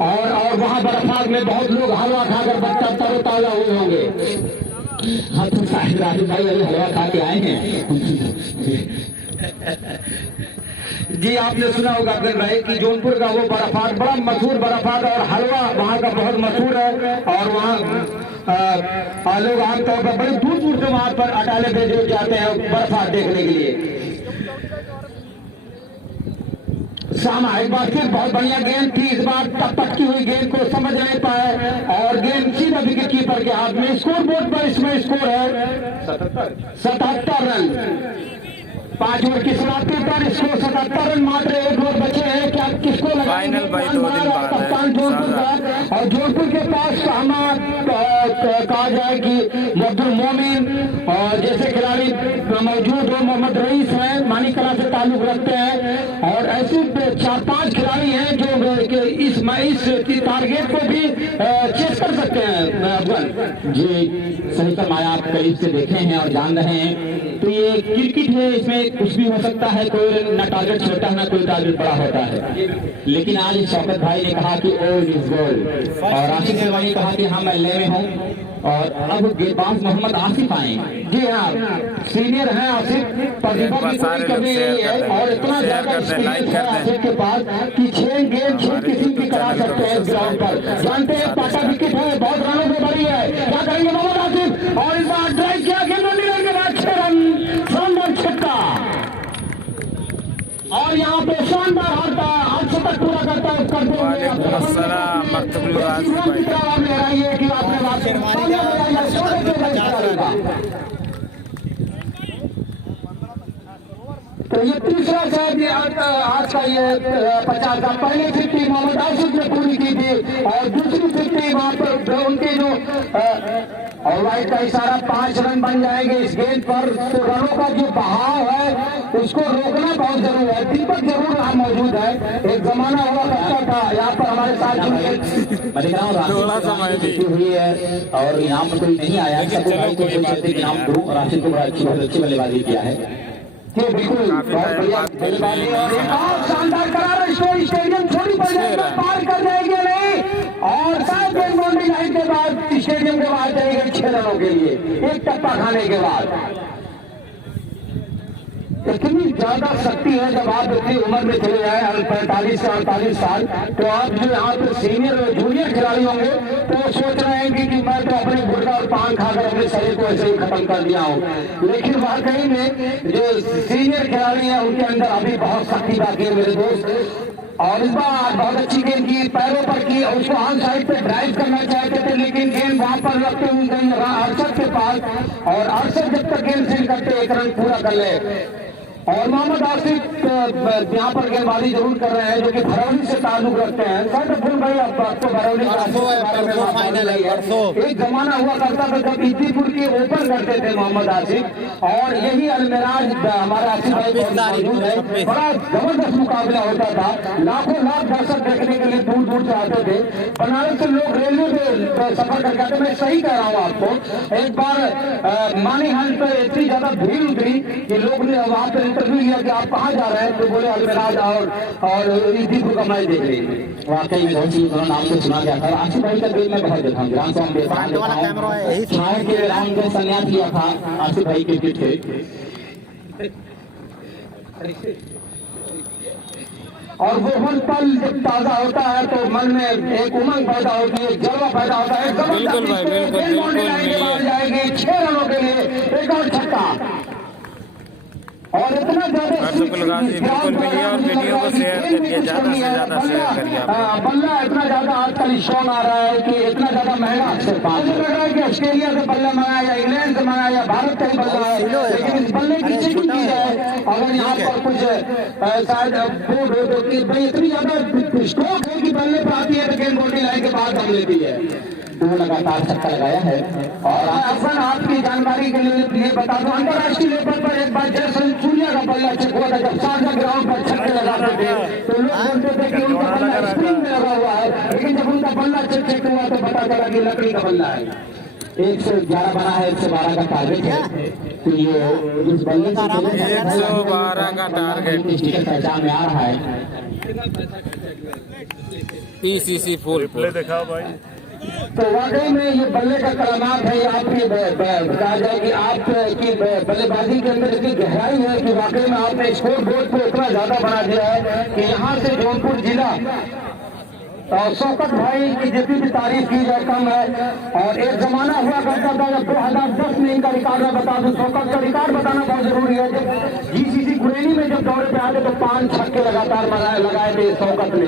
और वहाँ बर्फाग में बहुत लोग हलवा खाकर बच्चा तरोताजा हुए होंगे। हाँ, तो राशिद भाई अभी हलवा खा के आए हैं। जी आपने सुना होगा अफगान भाई कि जौनपुर का वो बर्फाट, बड़ा मशहूर बर्फाट और हलवा वहाँ का बहुत मशहूर है। और वहाँ लोग आमतौर पर बड़ी दूर दूर से वहाँ पर अटाले भेजे जाते हैं बर्फाट देखने के लिए। सामा एक बार फिर बहुत बढ़िया गेंद थी, इस बार पटकी हुई गेंद को समझ नहीं पाए और गेंद सीधा विकेट कीपर कीपर के हाथ में। स्कोर बोर्ड पर इसमें स्कोर है 77 रन। 5 ओवर की समाप्ति पर इसको 77 रन, मात्र 1 ओवर बचे हैं। क्या किसको फाइनल भाई 2 दिन बाद कप्तान जोधपुर का, और जोधपुर के पास कहा जाए कि अब्दुल मोमिन और जैसे खिलाड़ी मौजूद हो, मोहम्मद रईस है, मानी कला से ताल्लुक रखते हैं, और ऐसे 4-5 खिलाड़ी हैं जो इस टारगेट को भी चेस कर सकते हैं। अफगान जी सही फरमाया, आप करीब से देखे हैं और जान रहे हैं। तो ये क्रिकेट है, इसमें कुछ भी हो सकता है, कोई ना टारगेट छोटा ना कोई टारगेट बड़ा होता है। लेकिन आज शौकत भाई ने कहा कि ओल्ड इज गोल्ड, और आशिक शर्मा ने कहा कि हाँ मैं ले में हूँ। और अब गेंदबाज मोहम्मद आसिफ आए। जी हाँ, सीनियर हैं आसिफ, प्रतिभा की कोई कमी नहीं है, और इतना ज्यादा एक्सपीरियंस है आसिफ के पास कि 6 गेंद 6 किसी भी करा सकते हैं इस ग्राउंड पर। जानते हैं पाटा विकेट है, बहुत रनों में बड़ी है, क्या करेंगे मोहम्मद आसिफ, और इस बार ड्राइव किया गेंद के बाद 6 रन, शानदार छक्का, और यहाँ पे शानदार हारता 800 तक पूरा करता है करते हुए। लहराइए कि आपने बात तो ये तीसरा शायद आज का ये 50 का पहली 50 मोहम्मद आसिफ ने पूरी की थी, और दूसरी 50 वहां पर उनके जो और वाइट का इशारा 5 रन बन जाएंगे इस गेंद पर। तो रनों का जो बहाव है उसको रोकना बहुत जरूरी है। दीपक जरूर यहाँ मौजूद है, एक जमाना हुआ करता था यहाँ पर हमारे साथ हुई है, और इनाम में कोई नहीं आया। इनाम दूँ, और राशिद को बड़ा बहुत अच्छी बल्लेबाजी किया है। बिल्कुल बहुत बढ़िया बल्लेबाजी, और एक और शानदार करार स्टेडियम छोटी पड़ जाएगा, पार कर जाएंगे नहीं, और शायद बाउंड्री लाइन के बाद स्टेडियम के बाहर जाएगा 6 रनों के लिए, एक टप्पा खाने के बाद। इतनी ज्यादा शक्ति है जब आप इतनी उम्र में चले जाए 45 से 48 साल, तो आप जो यहाँ पे सीनियर और जूनियर खिलाड़ी होंगे तो वो सोच रहे हैं कि मैं तो अपने गुर्दा और पान खाकर अपने शरीर को ऐसे ही खत्म कर दिया हूँ। लेकिन वाकई में जो सीनियर खिलाड़ी हैं उनके अंदर अभी बहुत शक्ति बाकी है मेरे दोस्त। और इस बार बहुत अच्छी गेंद की, पैरों पर की, उसको ऑन साइड पे ड्राइव करना चाहते थे, लेकिन गेंद वहां पर रखते हुए गई अरशद के पास, और अरशद जब तक गेंद सेंड करते 1 रन पूरा कर ले। और मोहम्मद आसिफ यहाँ पर गेंदबाजी जरूर कर रहे हैं, जो कि भरौली से ताल्लुक रखते हैं। भाई अब तो भरौली फाइनल है। एक जमाना हुआ करता था जब इद्दीपुर के ओपन करते थे मोहम्मद आसिफ, और यही अलमेराज हमारा आसिफ भाई मौजूद है। बड़ा जबरदस्त मुकाबला होता था, लाखों लाख दर्शक देखने के लिए दूर दूर से आते थे। बनारस से लोग रेलवे पे सफर करके आते। मैं सही कह रहा हूँ आपको, एक बार मानीहाट पे इतनी ज्यादा भीड़ उतरी कि लोग ने वहां पर इंटरव्यू लिया कि आप कहाँ जा रहे हैं, तो बोले अलमेराज और इद्दीपुर का मैच देख रहे हैं। वाकई में बहुत ही नाम से सुना गया था। आसिफ भाई का गेम में बहुत देखा, ग्रांड सॉन्ग के राउंड में संन्यास लिया था आसिफ भाई क्रिकेट के। और वो मन पल जब ताजा होता है तो मन में एक उमंग पैदा होती है, जलवा पैदा होता है। जाएगी 6 रनों के लिए, एक और छक्का, और इतना ज्यादा वीडियो को शेयर करिए, ज्यादा से ज्यादा शेयर करिए। बल्ला इतना ज्यादा आजकल शौक आ रहा है कि इतना ज्यादा महंगा लग रहा है कि ऑस्ट्रेलिया से बल्ला मंगाया या इंग्लैंड से मंगाया या भारत का ही बल्ला है, लेकिन इस बल्ले की चेकिंग की जाए। अगर यहाँ पर कुछ शायद बोर्ड हो तो भाई इतनी ज्यादा स्टॉक है कि बल्ले पर आती है तो गेंद बाउंड्री लाइन के बाद दम लेती है। लगातार छक्का लगाया है। और अफगान आपकी जानकारी के लिए बता दूं, अंतर्राष्ट्रीय लेवल पर एक बार जयसन सूर्या का बल्ला चेक हुआ था, जब शारजा ग्राउंड पर छक्के लगाते थे तो लोग बोलते थे कि उनका बल्ला स्प्रिंग में लगा हुआ है, लेकिन जब उनका बल्ला चेक हुआ तो पता चला कि लकड़ी का बल्ला है। 111 बना है, 112 का टारगेट है। तो ये इस बल्ले का 112 का टारगेट स्टिकर पहचान में आ रहा है। PCC फुल दिखाओ भाई। तो वाकई में ये बल्ले का कलामात है। आपकी बताया जाए कि आपकी बल्लेबाजी के अंदर इतनी गहराई है कि वाकई में आपने स्कोर बोर्ड को इतना ज्यादा बना दिया है कि यहाँ से जौनपुर जिला और शौकत भाई की जितनी भी तारीफ की जाए कम है। और एक जमाना हुआ करता था जब 2010 में इनका रिकॉर्ड मैं बता दूं, शौकत का रिकॉर्ड बताना बहुत जरूरी है। जब GCC त्रिपुरेनी में जब दौरे पे आते तो 5 छक्के लगातार लगाए थे शौकत ने,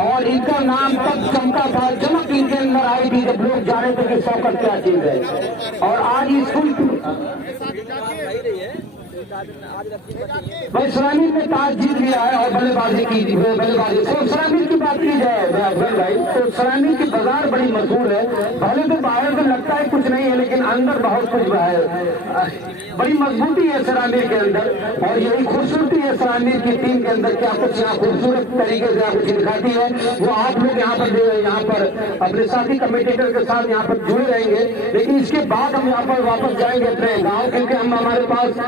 और इनका नाम तब चमका था, चमक इनके अंदर आई थी जब लोग जाने थे कि शौकत क्या चीज है। और आज स्कूल भाई सलामी में ताज जीत लिया है और बल्लेबाजी बल्लेबाजी तो सलामी की बात की जाए भाई तो सलामी की बाजार बड़ी मशहूर है। पहले तो बाहर से लगता है कुछ नहीं है, लेकिन अंदर बहुत कुछ है, बड़ी मजबूती है सलामी के अंदर, और यही खूबसूरती है सलामी की टीम के अंदर। क्या कुछ यहाँ खूबसूरत तरीके से कुछ दिखाती है, वो आप लोग यहाँ पर अपने साथी कमेंटेटर के साथ यहाँ पर जुड़े रहेंगे। लेकिन इसके बाद हम यहाँ पर वापस जाएंगे अपने गाँव, क्योंकि हम हमारे पास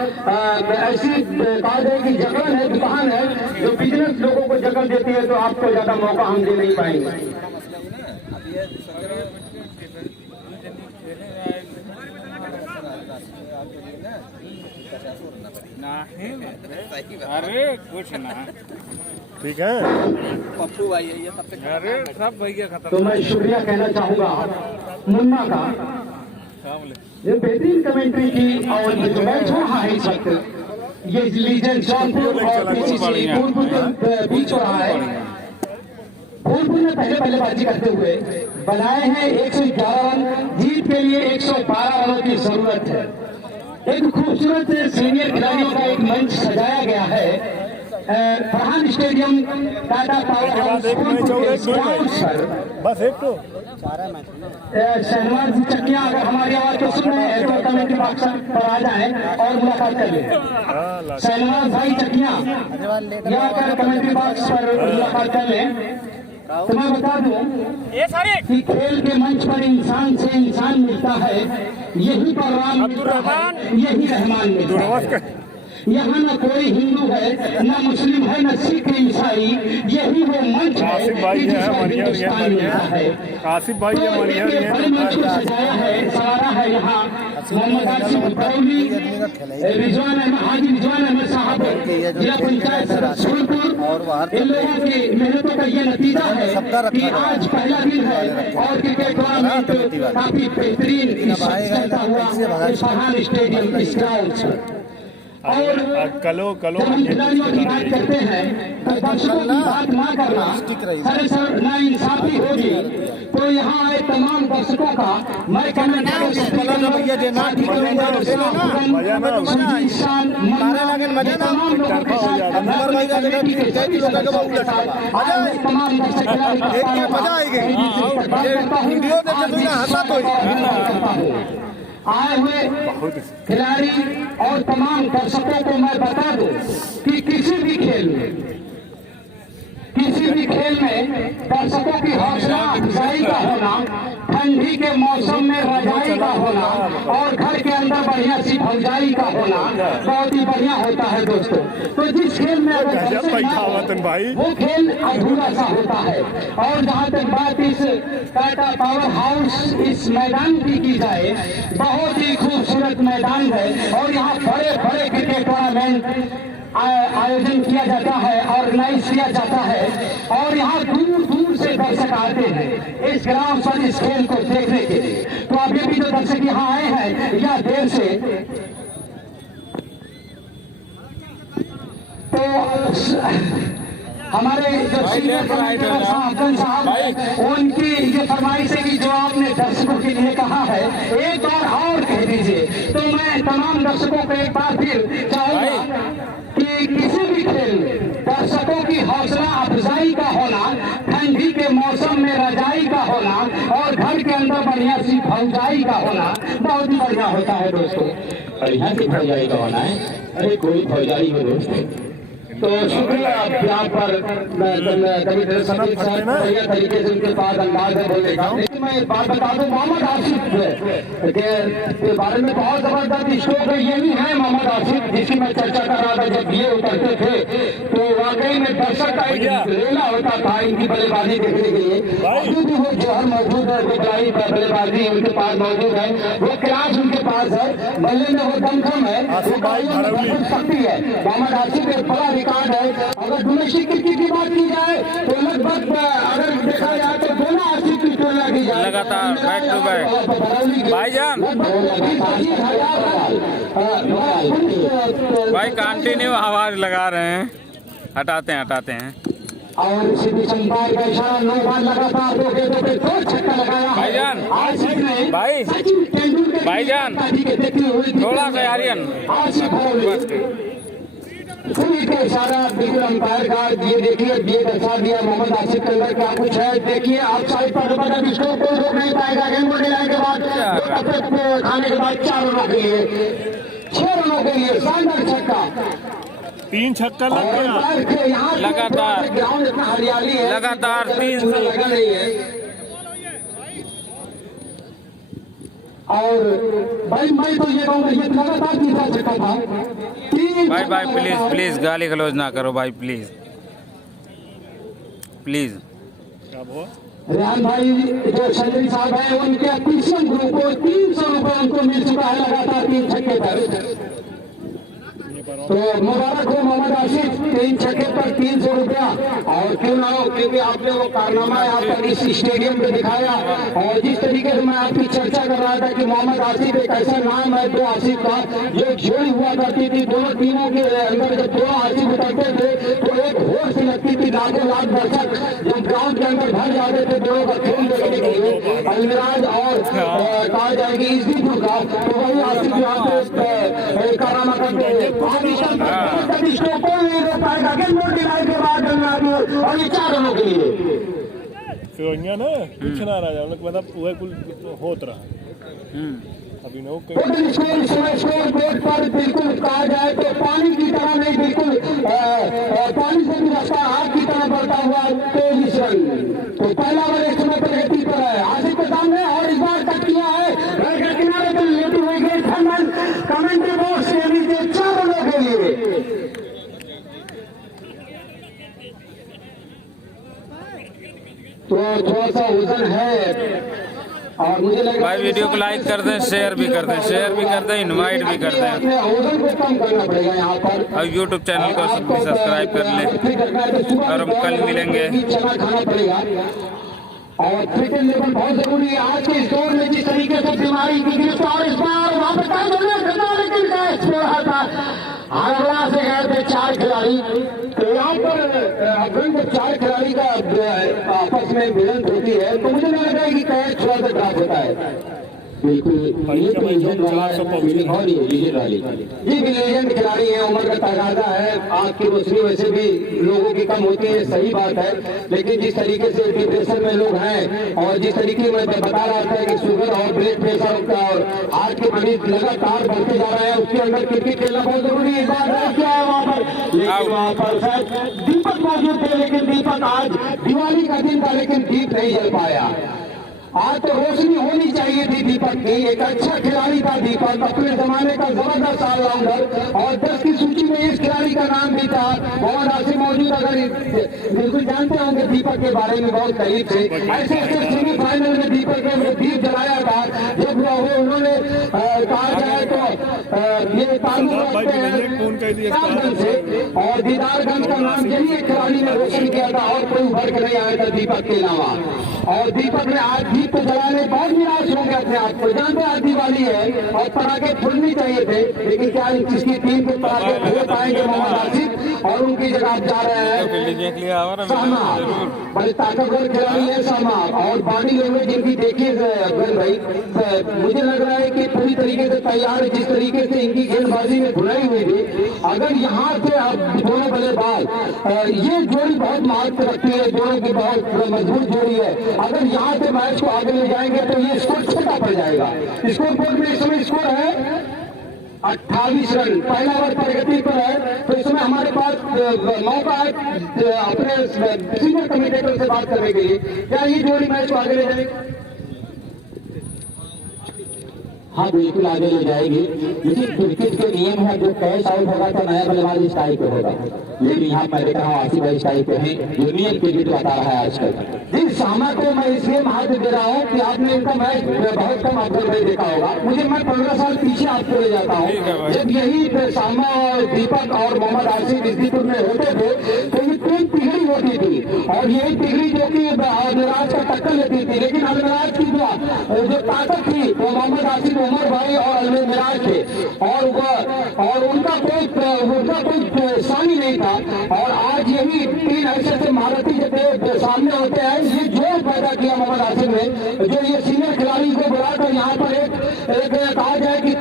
ऐसी कहा जाए कि जगह है, दुकान है जो बिजनेस लोगों को जगह देती है, तो आपको ज्यादा मौका हम दे नहीं पाएंगे। अरे कुछ ना ठीक है पप्पू भाई है ये सबसे अरे सब भैया खत्म। तो मैं शुक्रिया कहना चाहूंगा मुन्ना का, ये बेहतरीन कमेंट्री की, और ये जो मैच हो रहा है इस वक्त ये लीजेंड जौनपुर और पीसीसी फूलपुर के बीच हो रहा है। फूलपुर ने पहले बल्लेबाजी करते हुए बनाए हैं 111 रन, जीत के लिए 112 रनों की जरूरत है। एक खूबसूरत सीनियर खिलाड़ियों का एक मंच सजाया गया है Farhan stadium Tata power house पर। बस एक तो शहनवाज चकिया अगर हमारी आवाज को सुन रहे हैं तो कमेंट्री बॉक्स पर आ जाए और मुलाकात कर लें। शहनवाज भाई चकिया यहाँ कर कमेंट्री बॉक्स पर मुलाकात कर लें। तो मैं बता दूं कि खेल के मंच पर इंसान से इंसान मिलता है, यही पर राम मिलता है, यही रहमान मिलता है। यहाँ न कोई हिंदू है, न मुस्लिम है, न सिख ईसाई, यही वो मंच है कि जिसमें हिंदुस्तान मिलता है। आसिफ भाई तो एक बड़े मंच को सजाया है, सवारा है यहाँ मोहम्मद आसिफ बरौली, रिजवान अहमद हाजी रिजवान अहमद साहब, जिला पंचायत सदस्य फूलपुर। इन लोगों की मेहनतों का ये नतीजा है कि आज पहला दिन है और क्रिकेट टूर्नामेंट काफी बेहतरीन चलता हुआ फरहान स्टेडियम इस ग्राउंड पर। और कलो जब हम खिलाड़ियों की बात करते हैं तो दर्शकों की बात ना करना सर ना इंसाफी होगी। तो यहाँ आए तमाम दर्शकों का मैं कहना तमाम लोगों के साथ तमाम दर्शक आए हुए खिलाड़ी और तमाम दर्शकों को मैं बता दूं कि किसी भी खेल में दर्शकों की हौसला अफजाई का होना, ठंडी के मौसम में रजाई का होना और घर के अंदर बढ़िया सी भौजाई का होना बहुत ही बढ़िया होता है दोस्तों। तो जिस खेल में अगर दर्शक ना हो, वो खेल अधूरा सा होता है। और जहाँ तक बात इस टाटा पावर हाउस इस मैदान की जाए, बहुत ही खूबसूरत मैदान है और यहाँ बड़े बड़े क्रिकेट टूर्नामेंट आयोजन किया जाता है, ऑर्गेनाइज किया जाता है, और यहाँ दूर दूर से दर्शक आते हैं इस ग्राउंड पर इस खेल को देखने के लिए। तो अभी भी जो दर्शक यहाँ आए हैं या देर से, तो हमारे जो सीनियर कमेंटेटर साहब उनकी ये फरमाइश है कि जो आपने दर्शकों के लिए कहा है एक बार और कह दीजिए। तो मैं तमाम दर्शकों को एक बार फिर चाहूंगा कि किसी भी खेल में दर्शकों की हौसला अफजाई का होना, ठंडी के मौसम में रजाई का होना और घर के अंदर बढ़िया सी भौजाई का होना बहुत ही बढ़िया होता है दोस्तों। बढ़िया सी भौजाई का होना है, अरे कोई भौजाई हो दोस्तों। तो शुक्रिया यहाँ पर कमिश्नर समीर साहब बढ़िया तरीके से उनके पास अंदाज है बोलने का। लेकिन मैं बात बता दूं, मोहम्मद आसिफ के बारे में बहुत जबरदस्त स्टोक यही है। मोहम्मद आसिफ जिसकी मैं चर्चा कर रहा था, जब ये उतरते थे तो वाकई में दर्शक का एक रेला होता था इनकी बल्लेबाजी देखने के लिए। अभी भी वो जौहर मौजूद है, वो बड़ी बल्लेबाजी उनके पास मौजूद है, वो क्लास उनके पास है, बल्ले में वो दमखम है, वो शक्ति है। मोहम्मद आसिफ एक बड़ा रिकॉर्ड है। अगर डोमेस्टिक क्रिकेट की बात की जाए तो लगभग अगर देखा जाए तो दोनों आसिफ की तुलना की जाए लगातार बैक टू बैक भाईजान भाई कंटिन्यू आवाज लगा रहे हैं, हटाते हैं। और सीधी संपार का इशारा 9 बार लगातार 2 गेंदों पे 2 छक्का लगाया भाईजान, आसिफ ने भाई सचिन तेंदुलकर भाईजान, थोड़ा सा आर्यन पूरी का इशारा बिल्कुल अंपायर का ये देखिए ये दर्शा दिया मोहम्मद आसिफ के अंदर क्या कुछ है। देखिए आप साइड पर जबरदस्त स्ट्रोक कोई रोक नहीं पाएगा। गेंद को गिराने के बाद खाने के बाद 4 रनों के लिए 6 रनों के लिए शानदार छक्का। 3 छक्का लग गया लगातार, ग्राउंड इतना हरियाली है लगातार 3 से लगा नहीं है। और भाई मैं तो ये कहूँगा ये लगातार तीसरा छक्का था। भाई प्लीज गाली गलौज ना करो भाई, प्लीज। क्या हुआ? रेहान भाई जो संजय साहब है उनके तीसरे ग्रुप को 300 रुपए उनको मिल चुका है लगातार 3 छक्के पर। तो मुबारक हो मोहम्मद आसिफ, 3 छक्के पर 300 रुपया। और क्यों ना हो, क्योंकि आपने वो कारनामा यहाँ पर इस स्टेडियम में दिखाया। और जिस तरीके से मैं आपकी चर्चा कर रहा था कि मोहम्मद आसिफ एक ऐसा नाम है 2 आसिफ का, जो जोड़ी हुआ करती थी दोनों टीमों के अंदर। जब 2 आसिफ उतरते थे तो एक होड़ से लगती थी, लाखों लाख दर्शक जब ग्राउंड के अंदर भर जाते थे दोनों का खेल देखने के लिए। अलमिराज और कहा जाएगी ईसदीपुर का, तो वही आसिफ यहाँ पे कारनामा करते हैं। और ये 4 रनों के लिए फिर ना कुछ ना रहा मतलब वह कुल होत रहा अभी नो टोटल स्कोर बोर्ड पर बिल्कुल कहा जाए तो पानी की तरह नहीं, बिल्कुल पानी से भी रास्ता आग की तरह बढ़ता हुआ 23 रन। तो पहला ओवर एक समय पर 80 पर है आसिफ के सामने। और इस बार कट किया है किनारे पर लेती हुई गई कमेंट्री बॉक्स के नीचे 4 रनों के लिए। तो थोड़ा सा वजन है और मुझे लगा भाई वीडियो को लाइक कर दें, शेयर भी कर दें, इनवाइट भी कर दें। अपने वजन को कम करना पड़ेगा यहाँ पर। और यूट्यूब चैनल को सब्सक्राइब कर लें और हम कल मिलेंगे। चना खाना पड़ेगा और फिटनेस लेवल बहुत जरूरी है आज के इस दौर में। जिस तरीके से बीमारी की गिरफ्तार इस बार वहाँ पर आगरा से गए थे 4 खिलाड़ी। तो यहाँ पर अगर 4 खिलाड़ी का आपस में भिड़ंत होती है तो मुझे नहीं लगता है कि कैच थोड़ा सा खराब होता है। बिल्कुल लीजेंड वाली ये भी लीजेंड खिलाड़ी है, उम्र का तगादा है, आँख की रोशनी वैसे भी लोगों की कम होती है, सही बात है। लेकिन जिस तरीके से डिप्रेशन में लोग हैं और जिस तरीके में बता रहा था कि शुगर और ब्लड प्रेशर का और हार्ट के मरीज लगातार बढ़ते जा रहे हैं, उसके अंदर क्रिकेट खेलना बहुत जरूरी है। इस बात क्या है वहाँ पर, लेकिन वहाँ पर शायद दीपक मौजूद थे, लेकिन दीपक आज दिवाली का दिन था लेकिन दीप नहीं जल पाया। आज तो रोशनी होनी चाहिए थी दीपक की। एक अच्छा खिलाड़ी था दीपक, अपने जमाने का जबरदस्त ऑलराउंडर। और 10 की सूची में इस खिलाड़ी का नाम भी था मोहम्मद आसिफ मौजूद। अगर बिल्कुल जानते होंगे दीपक के बारे में बहुत करीब से। ऐसे सेमीफाइनल में दीपक ने दीप जलाया था जब उन्होंने कहा जाए तो ये ताल्लुक से और दीदारगंज का नाम यही एक खिलाड़ी ने रोशन किया था और कोई उभर के नहीं आया था दीपक के अलावा। और दीपक ने आज दीप को जलाने बहुत निराश हो गए अपने आप को। जानते आज दिवाली है और पटाखे फूटने चाहिए थे, लेकिन क्या इसकी टीम के पटाखे फूट पाएंगे मोहम्मद आसिफ और उनकी जगह आप जा रहे हैं सहमा, बड़े ताकतवर खिलाड़ी है सहमा। और बॉडी लैंग्वेज इनकी देखिए भाई, मुझे लग रहा है कि पूरी तरीके से तैयार है। जिस तरीके से इनकी गेंदबाजी में धुलाई हुई थी, अगर यहाँ से अब दोनों बल्लेबाज ये जोड़ी बहुत महत्व रखती है, दोनों की बहुत मजबूत जोड़ी है। अगर यहाँ से मैच को आगे ले जाएंगे तो ये स्कोर छोटा पड़ जाएगा। स्कोर बोर्ड में इस समय स्कोर है 28 रन। पहला ओवर प्रगति पर है, तो इसमें हमारे पास मौका है अपने सीनियर कमेंटेटर से बात करने के लिए। क्या ये जोड़ी मैच को आगे ले जाएगी? हाँ बिल्कुल आगे ले जाएगी। लेकिन क्रिकेट के नियम है, जो कैच आउट होगा तो नया बल्लेबाज स्ट्राइक पे होगा। लेकिन यहाँ मैं देख रहा हूँ आसिफ भाई स्ट्राइक पे हैं, यूनियन क्रिकेट बता रहा है आजकल। जी सामा को मैं इसलिए महत्व दे रहा हूँ कि आपने इनका मैच बहुत कम आपको नहीं देखा होगा। मैं 15 साल पीछे आपको ले जाता हूँ। जब यही सामा और दीपक और मोहम्मद आसिफ इस्तीपुर में होते थे तो ये 3 तिगड़ी होती थी और यही तिगड़ी जो कि अलमिराज का टक्कर लेती थी, लेकिन अलमिराज की जो ताकत थी वो मोहम्मद आसिफ, उमर भाई और अलमिराज थे और उनका कोई सानी नहीं था। और आज यही 3 ऐसे महारथी जब सामने होते हैं, ये जोर पैदा किया मोहम्मद आसिफ ने, जो ये सीनियर खिलाड़ी को बुलाकर यहाँ पर एक कहा जाए कि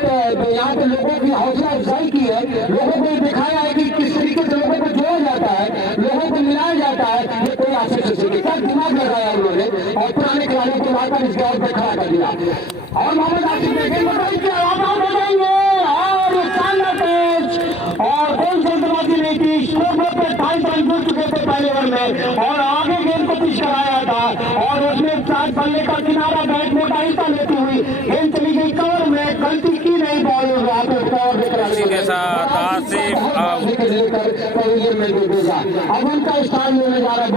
यहाँ पे लोगों की हौसला अफजाई की है, लोगों को दिखाया है कि किस तरीके से लोगों को जोड़ा जाता है, लोगों को मिलाया जाता है। ये कोई आसिफ से सीखे, क्या दिमाग लगाया उन्होंने और पुराने खिलाड़ियों को लाकर इस दौर पर खड़ा कर दिया। और मोहम्मद आसिफ ने गेंद बताएंगे और शानदार कैच और कोई जल्दबाजी नहीं थी। स्कोर पे 2.5 रन जुड़ चुके थे पहले ओवर में और आगे गेंद को पिच कराया था और उसमें 4 बल्ले का किनारा बैट में डाइटा लेती हुई गेंद चली गई कवर में, गलती की नहीं बॉल के साथ आसिफ अब उनका स्थान लेने जा रहा है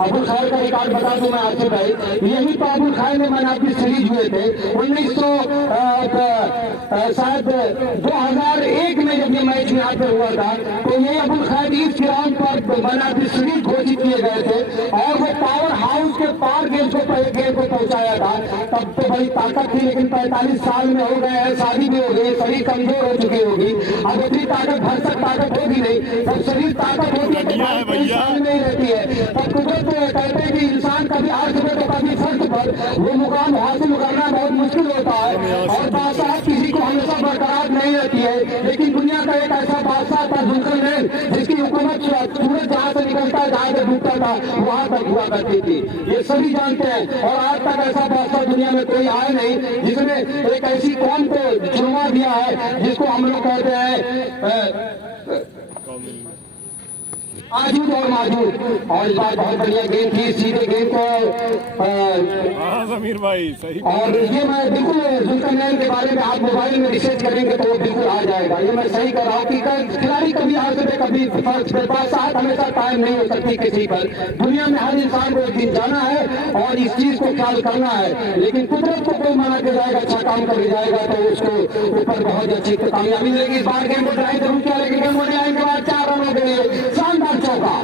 अबुल खैर का रिकॉर्ड बता दूं मैं आसिफ भाई, यही तो अबुल खैर में मैंने आपकी सीरीज हुए थे 2001 में जब ये मैच यहाँ पे हुआ था तो ये अबुल खैर इस ग्राउंड पर मैंने आपकी सीरीज घोषित किए गए थे और वो पावर हाउस के पार गेंद को पहुंचाया था। तब तो बड़ी ताकत थी, लेकिन 45 साल में हो गए हैं, शादी भी हो गई, शरीर कमजोर हो चुकी होगी, अब उतनी ताकत भरसक ताकत होगी नहीं, जब शरीर ताकत होती है तो इंसान नहीं रहती है। तब कुदरत कहते हैं कि इंसान कभी अर्थ में तो कभी फर्क पर वो मुकाम हासिल करना बहुत मुश्किल होता है और बादशाह किसी को हमेशा बरकरार नहीं रहती है। लेकिन दुनिया का एक ऐसा बादशाह था जुल्करनैन, जिसकी हुकूमत सूरज जहाँ से निकलता जहाँ से डूबता था वहां तक हुआ करती थी, ये सभी जानते हैं। और आज तक ऐसा बादशाह दुनिया में कोई आया नहीं जिसने एक ऐसी कौम को चुनवा दिया है जिसको हम लोग कहते हैं आजूद और माजूद। और इस बार बहुत बढ़िया गेंद थी, सीधे गेंद को समीर भाई सही। और ये मैं बिल्कुल जुल्करनैन के बारे में आप मोबाइल में रिसर्च करेंगे तो वो बिल्कुल आ जाएगा। ये मैं सही कर रहा हूँ कि खिलाड़ी कभी आ सकते, कभी साथ हमेशा कायम नहीं हो सकती किसी पर। दुनिया में हर इंसान को एक दिन जाना है और इस चीज को ख्याल करना है, लेकिन कुदरत को कोई मना के जाएगा, अच्छा काम कर जाएगा तो उसको ऊपर बहुत अच्छी कामयाबी मिलेगी। इस बार गेंद को ट्राई जरूर किया, लेकिन गेंद को लाइन के बाद 4 रनों के लिए शानदार चौका।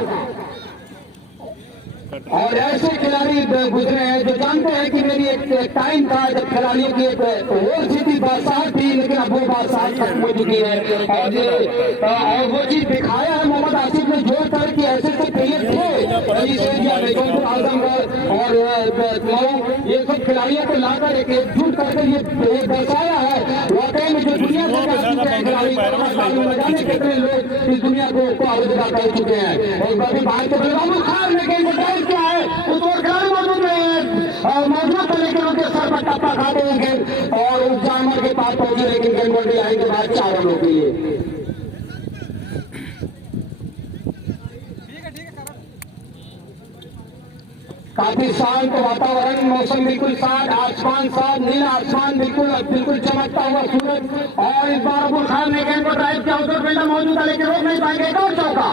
और ऐसे खिलाड़ी गुजरे हैं जो जानते हैं कि मेरी एक टाइम था जब खिलाड़ियों की एक वो थी बादशाह थी, लेकिन अब वो बादशाह खत्म हो चुकी है। और वो चीज दिखाया है मोहम्मद आसिफ ने जोड़ कर कि ऐसे प्लेयर थे आजमगढ़ और मऊ, ये सब खिलाड़ियों को लाकर एकजुट करके ये दर्शाया है वाकई में जो दुनिया से खिलाड़ी जाने कितने लोग इस दुनिया को आलोचना कर चुके हैं। और बाकी बाहर के अबुल खैर ने गेंद बताया क्या है उस और खिलाड़ी मौजूद नहीं है, मौजूद थे लेकिन उनके सर पर टप्पा खाते हुए गेंद और उस जानवर के पास पहुंचे, लेकिन गेंद बॉल आने के बाद 4 रनों के लिए। काफी शांत वातावरण, मौसम बिल्कुल शांत, आसमान साफ, नीला आसमान बिल्कुल चमकता हुआ सूरज। और इस बार अबुल खैर ने गेंद को ड्राइव किया, उधर फील्डर मौजूद है लेकिन रोक नहीं पाएंगे, और चौका।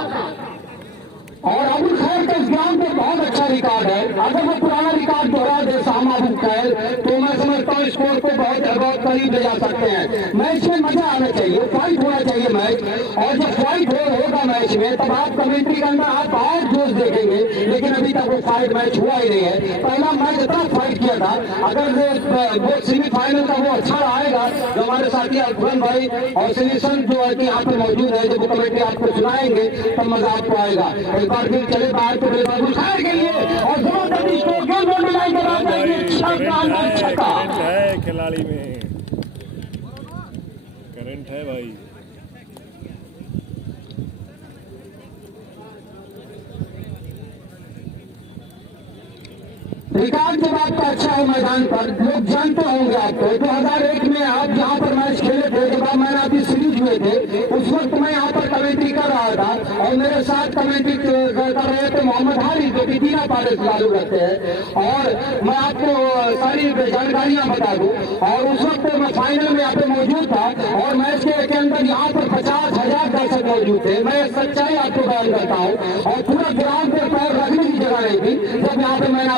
और अबुल खैर का इस ग्राउंड पे बहुत अच्छा रिकॉर्ड है। अगर वो पुराना रिकॉर्ड दोहरा दे सामा अबुल खैर तो मैं समझता हूँ स्कोर को बहुत करीब ले जा सकते हैं। मैच में मजा आना चाहिए, फाइट होना चाहिए मैच, और जब फाइट होगा मैच में तब आप कमेंट्री के अंदर आप और जोश देखेंगे, लेकिन अभी तक वो फाइट मैच हुआ ही नहीं है। पहला मैच इतना फाइट किया था, अगर वो सेमीफाइनल का वो अच्छा आएगा जो हमारे साथी अफगान भाई और सिलेक्शन जो है कि यहाँ पे मौजूद है, जब वो कमेंट्री आपको सुनाएंगे तब मजा आपको आएगा। एक बार फिर चले बाहर तो अबुल खैर के लिए और जबरदस्ती स्कोर गेंद बॉल लाइन के बाद छक्का है खिलाड़ी में, करंट है भाई। रिकॉर्ड जब आपका अच्छा है मैदान पर, लोग जानते होंगे आपको। 2001 में आप यहाँ पर मैच खेले थे, जब आप मैंने आपकी सीरीज हुए थे, उस वक्त मैं यहाँ पर कमेंट्री कर रहा था और मेरे साथ कमेंट्री कर रहे थे मोहम्मद हारिस, जो कि दीना पारे खिलाड़ी रहते हैं। और मैं आपको सारी जानकारियां बता दूं, और उस वक्त मैं फाइनल में यहाँ पे मौजूद था और मैच के अंदर यहाँ पर 50,000 दर्शक मौजूद थे। मैं सच्चाई आपको बयान करता हूँ, और पूरा ग्राउंड पे पैर रखने की जगह नहीं थी। जब यहाँ पे मैंने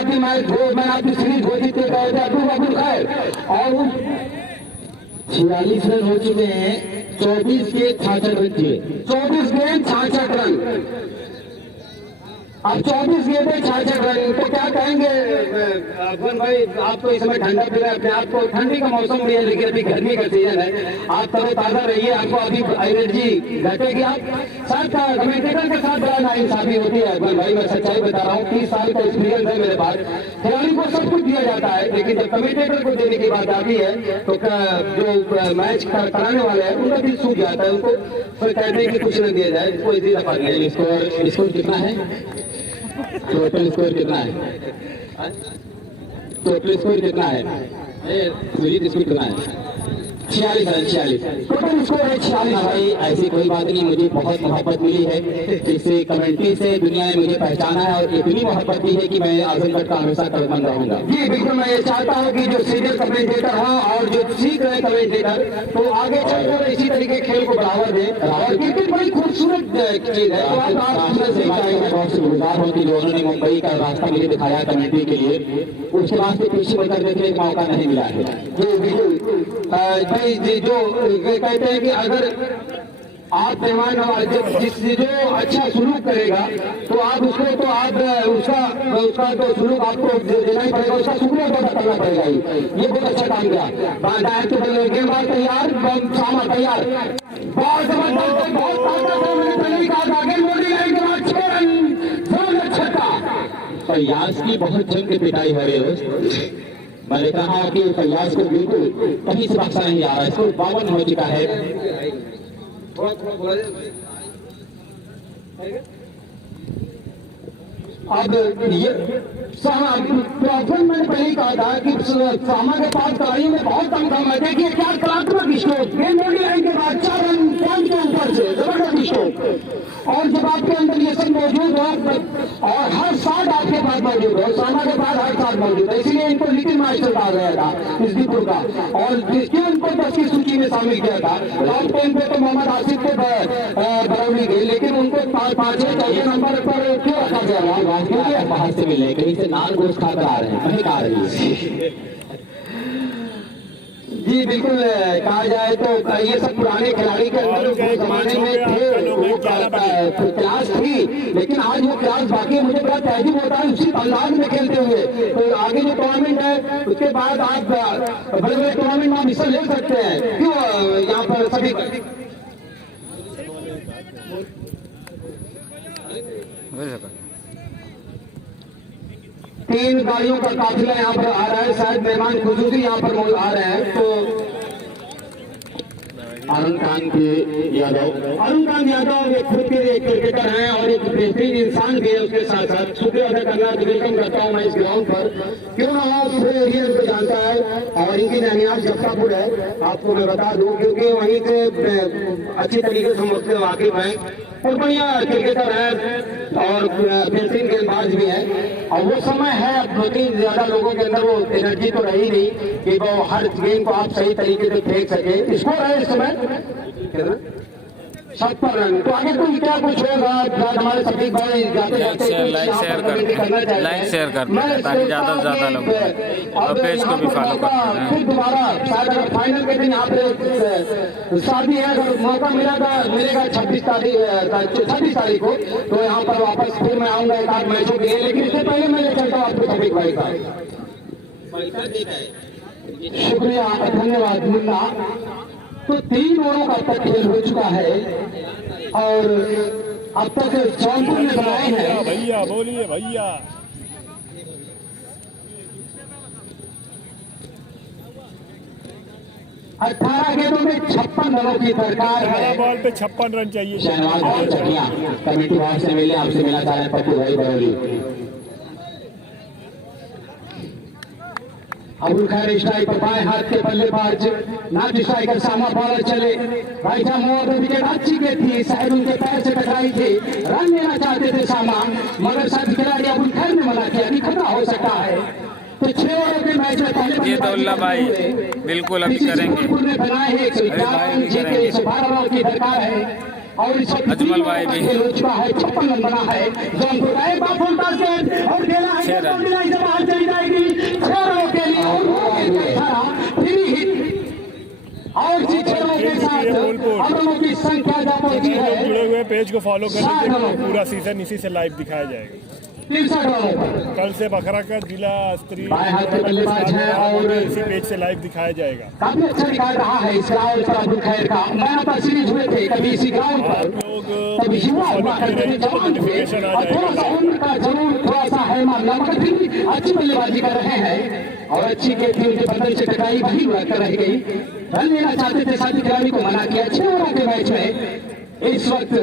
आपकी सीरीज घोषित किए गए थे अब्दुल खैर, और 46 रन हो चुके हैं, 24 के 66 रन थे, 24 गेंद 66 रन। अब 24 गेंद 66 रन, तो क्या कहेंगे अफगान भाई? आप तो इस समय ठंडा पी रहे हैं अपने आप को, ठंडी का मौसम भी है लेकिन अभी गर्मी का सीजन है, आप तरोताजा रहिए, आपको अभी एनर्जी घटेगी। आप साथ कमेंटेटर के साथ बड़ा नाइंसाफी होती है अफगान भाई, मैं सच्चाई बता रहा हूँ, 30 साल का एक्सपीरियंस है मेरे पास। खिलाड़ी को सब कुछ दिया जाता है, लेकिन जब कमेंटेटर को देने की बात आती है तो जो मैच कराने वाले हैं उनका दिल सूख जाता है, उनको फिर कहते हैं कि कुछ न दिया जाए, इसको इसी दफा दिया। स्कोर कितना है? टोटल स्कोर कितना है? टोटल स्कोर कितना है? सुजीत स्कोर कितना है? 46 रन, 46 टोटल स्कोर है 46। भाई ऐसी कोई बात नहीं, मुझे बहुत मोहब्बत मिली है, जिससे कमेंट्री से दुनिया ने मुझे पहचाना है और इतनी मोहब्बत दी है कि मैं आजमगढ़ का हमेशा कड़कमंद रहूंगा। जी बिल्कुल, मैं ये चाहता हूँ कि जो सीनियर कमेंटेटर हों और जो सीख रहे कमेंटेटर, तो आगे चलकर इसी तरीके खेल को बढ़ावा दें। और क्रिकेट बड़ी खूबसूरत चीज है, तो बहुत शुक्रगुजार हूँ कि जो उन्होंने मुंबई का रास्ता मुझे दिखाया कमेंट्री के लिए, उसके बाद से पीछे बढ़कर देखने का मौका नहीं मिला है। जी बिल्कुल जी, जो कहते हैं कि अगर आप मेहमान जो अच्छा सुलूक करेगा तो आप उसको तो आप उसका तो सुलूक आपको देना ही पड़ेगा, उसका शुक्रिया अदा करना पड़ेगा। ये बहुत अच्छा काम किया। तो गेंदबाज तैयार, सामा तैयार, बहुत जबरदस्त, बहुत ताकत है। मैंने पहले ही कहा था आगे मोदी लाइन के बाद 6 रन, छक्का। फैयाज की बहुत जम के पिटाई हो रही है, मैं देख रहा हूँ कि फैयाज को बिल्कुल कहीं से बख्शा नहीं जा रहा है, इसको 52 हो चुका है। अब ये मैंने पहले ही कहा था कि सामा के पास खिलाड़ियों में बहुत कम है। देखिए क्या कलात्मक स्ट्रोक, मोदी लाइन के बाद 4 रन पॉइंट के ऊपर से जबरदस्त स्ट्रोक। और जब आपके अंदर ये सब मौजूद हो और हर साथ आपके पास मौजूद हो, सामा के पास हर साथ मौजूद है, इसलिए इनको लिटिल मास्टर कहा गया था इस्दीपुर का, और जिसके उनको 10 की सूची में शामिल किया था। टॉप 10 पे तो मोहम्मद आसिफ को बरौली गई, लेकिन उनको 5वें नंबर पर क्यों रखा गया? क्योंकि बाहर से मिले, कहीं से नान गोश्त खाकर आ रहे हैं, कहीं खा रही है। जी बिल्कुल, कहा जाए तो ये सब पुराने खिलाड़ी के अंदर उस जमाने में थे, वो क्लास थी, लेकिन आज वो क्लास बाकी मुझे बड़ा तहजीब होता है उसी अंदाज में खेलते हुए। तो आगे जो टूर्नामेंट है उसके बाद आप बड़े बड़े टूर्नामेंट में आप हिस्सा ले सकते हैं। क्यों यहाँ पर सभी 3 गाड़ियों का काफिला यहाँ पर आ रहा है, शायद मेहमान खुसूसी यहाँ पर आ रहे हैं। तो अरुण कांत यादव ये खुद के एक क्रिकेटर हैं और एक बेहतरीन इंसान भी है, उसके साथ साथ शुक्रिया अदा करना वेलकम करता हूँ मैं इस ग्राउंड पर। क्यों ना हो पूरे एरिया को जानता है, और इनकी ननियाल जफ्तापुर है, आपको मैं बता दूं, क्योंकि वहीं से अच्छी तरीके से मुझसे वाकिफ है और बढ़िया क्रिकेटर है और बेहतरीन गेंदबाज भी है। और वो समय है, अब 2-3 ज्यादा लोगों के अंदर वो एनर्जी तो रही नहीं कि वो हर गेंद को आप सही तरीके से फेंक सके। स्कोर है इस समय 70 रन। तो आगे कोई क्या कुछ होगा? हमारे सभी भाई जाते जाते लाइक शेयर करते ताकि ज्यादा से ज्यादा लोग और पेज को भी फॉलो करते हैं। फिर दोबारा शायद अगर फाइनल के दिन यहाँ पे शादी है, अगर मौका मिलेगा 26 तारीख को, तो यहाँ पर वापस फिर मैं आऊंगा 1 आध मैचों के लिए। लेकिन इससे पहले मैं चलता हूँ आपको सभी भाई का शुक्रिया, धन्यवाद मुन्ना। तो 3 ओवरों का अब तक खेल हो चुका है और अब तक जौनपुर ने बनाए हैं। भैया बोलिए भैया। 18 गेंदों में 56 रनों की दरकार है। 18 बॉल पे 56 रन चाहिए। शहनवाज भाई चकिया कमेटी भाग से मिले, आपसे मिला चाह रहे पप्पू भाई बरौली। अबुल खैर स्ट्राइक पर बाएं हाथ के बल्लेबाज, नाथ स्ट्राइकर सामा बॉलर चले। भाई साहब मोहम्मद विकेट अच्छी गेंद थी, शायद उनके पैर से टकराई थी, रन लेना चाहते थे सामा, मगर साथ खिलाड़ी अबुल खैर ने मना किया कि खतरा हो सकता है। तो 6 ओवर के मैच में पहले ये तो अल्लाह भाई बिल्कुल अभी करेंगे, ने बनाए हैं 11 रन, जीत के 12 रन की दरकार है। और इस वक्त अजमल भाई भी। खेल हो चुका है, 56 रन बना है जौनपुर का। एक बार फुल टॉस गेंद और खेला है, 6 रन। बाउंड्री लाइन से बाहर चली जाएगी 6 रनों के लिए और फ्री हिट और 6 रनों के साथ अब रनों की संख्या जा पहुंची है जुड़े हुए पेज को फॉलो करेंगे, पूरा सीजन इसी से लाइव दिखाया जाएगा। 63 रनों पर कल से बखरा का जिला स्तरीय बाएं हाथ के बल्लेबाज हैं और इसी पेज से लाइव दिखाया जाएगा। काफी अच्छा निकाल रहा है इस ग्राउंड पर अब्दुल खैर का। मैन ऑफ द सीरीज हुए थे कभी इसी ग्राउंड पर, तब युवा हुआ करते थे, जवान थे और थोड़ा सा उम्र का जरूर थोड़ा सा है मामला, मगर फिर भी अच्छी बल्लेबाजी कर रहे हैं और अच्छी गेंद थी उनके बदन से टकराई, वही उड़कर रह गई। रन लेना चाहते थे, साथी खिलाड़ी को मना किया। 6 ओवर के मैच में इस वक्त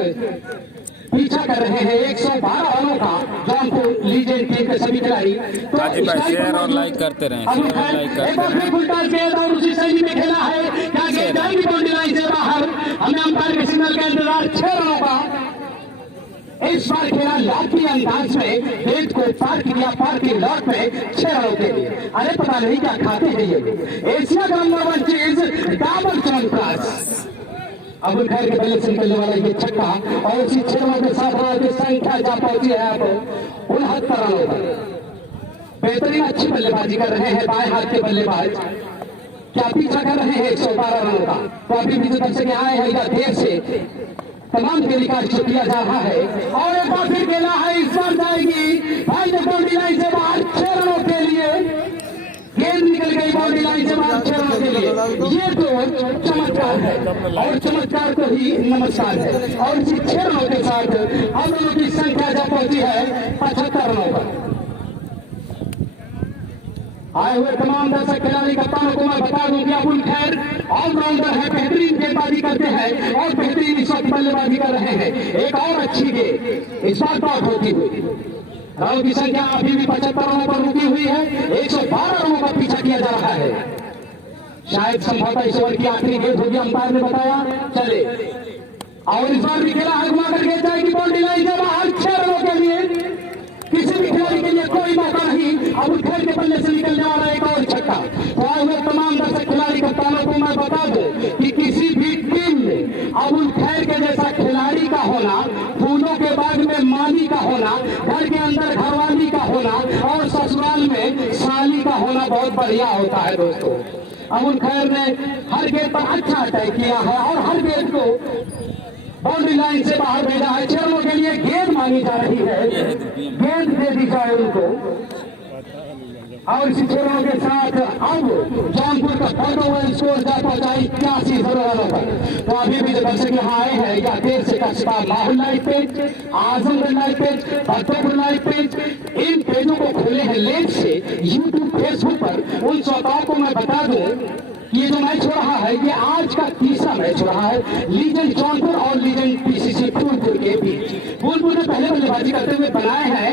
पीछा कर रहे हैं 112 रनों का जौनपुर लीजेंड टीम के सभी खिलाड़ी। तो हाजी भाई शेयर और लाइक करते रहें, शेयर और लाइक करते रहें। फुलटॉस गेंद और उसी शैली में खेला है, क्या गेंद जाएगी बाउंड्री लाइन से बाहर, हमें अंपायर के सिग्नल का इंतजार। 6 रनों का इस बार खेला लाठी अंदाज में, गेंद को पार किया पार्किंग लॉट में 6 रनों के लिए। अरे पता नहीं क्या खाते हैं ये। एशिया का नंबर 1 चीज डबल चौंकास। अब्दुल खैर के बल्ले से निकलने वाला ये छक्का और उसी 6 रनों के साथ रनों की संख्या जा पहुंची है अब 69 रनों पर। बेहतरीन अच्छी बल्लेबाजी कर रहे हैं बाएं हाथ के बल्लेबाज, क्या पीछा कर रहे हैं 112 रनों का। तो अभी भी जो दर्शक आए हैं या देर से तमाम के रिकॉर्ड को किया जा रहा है और एक बार फिर खेला है, इस बार जाएगी भाई बाउंड्री लाइन से बाहर 6 रनों के लिए। गेंद निकल गई बाउंड्री लाइन से बाहर 6 रनों के लिए। ये तो चमत्कार है और चमत्कार को ही नमस्कार है। और इसी 6 रनों के साथ अब रनों की संख्या जा पहुंची है 75 रनों पर। आए हुए तमाम दर्शक खिलाड़ी कप्तानों को मैं बता दूं कि अब्दुल खैर ऑलराउंडर है, बेहतरीन गेंदबाजी करते हैं और बेहतरीन इस वक्त बल्लेबाजी कर रहे हैं। एक और अच्छी गेंद इस बार बात होती हुई, रनों की संख्या अभी भी 75 रनों पर रुकी हुई है। 112 रनों का पीछा किया जा रहा है। शायद संभवतः इस ओवर की आखिरी गेंद होगी, अंपायर ने बताया। चले और इस बार भी खेला है, घुमा कर गेंद जाएगी बाउंड्री लाइन से बाहर 6 रनों के लिए। किसी भी खिलाड़ी के लिए कोई मौका नहीं। अब्दुल खैर के बल्ले से निकलने वाला एक और छक्का। तो आए हुए तमाम दर्शक खिलाड़ी कप्तानों को मैं बता दूं कि किसी भी टीम में अब्दुल खैर के जैसा खिलाड़ी का होना, फूलों के बाग में माली का होना, घर के अंदर घरवाली का होना और ससुराल में साली का होना बहुत बढ़िया होता है दोस्तों। अब्दुल खैर ने हर गेंद पर अच्छा अटैक किया है और हर गेंद को बाउंड्री लाइन से बाहर भेजा है। 6 रनों के लिए गेंद मांगी जा रही है, गेंद दे दी जाए उनको। और इसी 6 रनों के साथ अब जौनपुर का 4 स्कोर जा पहुंचा 81 रनों पर। तो अभी भी जो दर्शक यहाँ आए हैं या देर से कस्बा माहौल live page, Azamgarh live page, Bhaktapur live page, इन पेजों को खोले हैं लेट से यूट्यूब फेसबुक पर। उन श्रोताओं को मैं बता दूं ये जो मैच हो रहा है ये आज का तीसरा मैच हो रहा है लीजेंड जौनपुर और लीजेंड पीसीसी फूलपुर के बीच। फूलपुर ने पहले बल्लेबाजी करते हुए बनाए हैं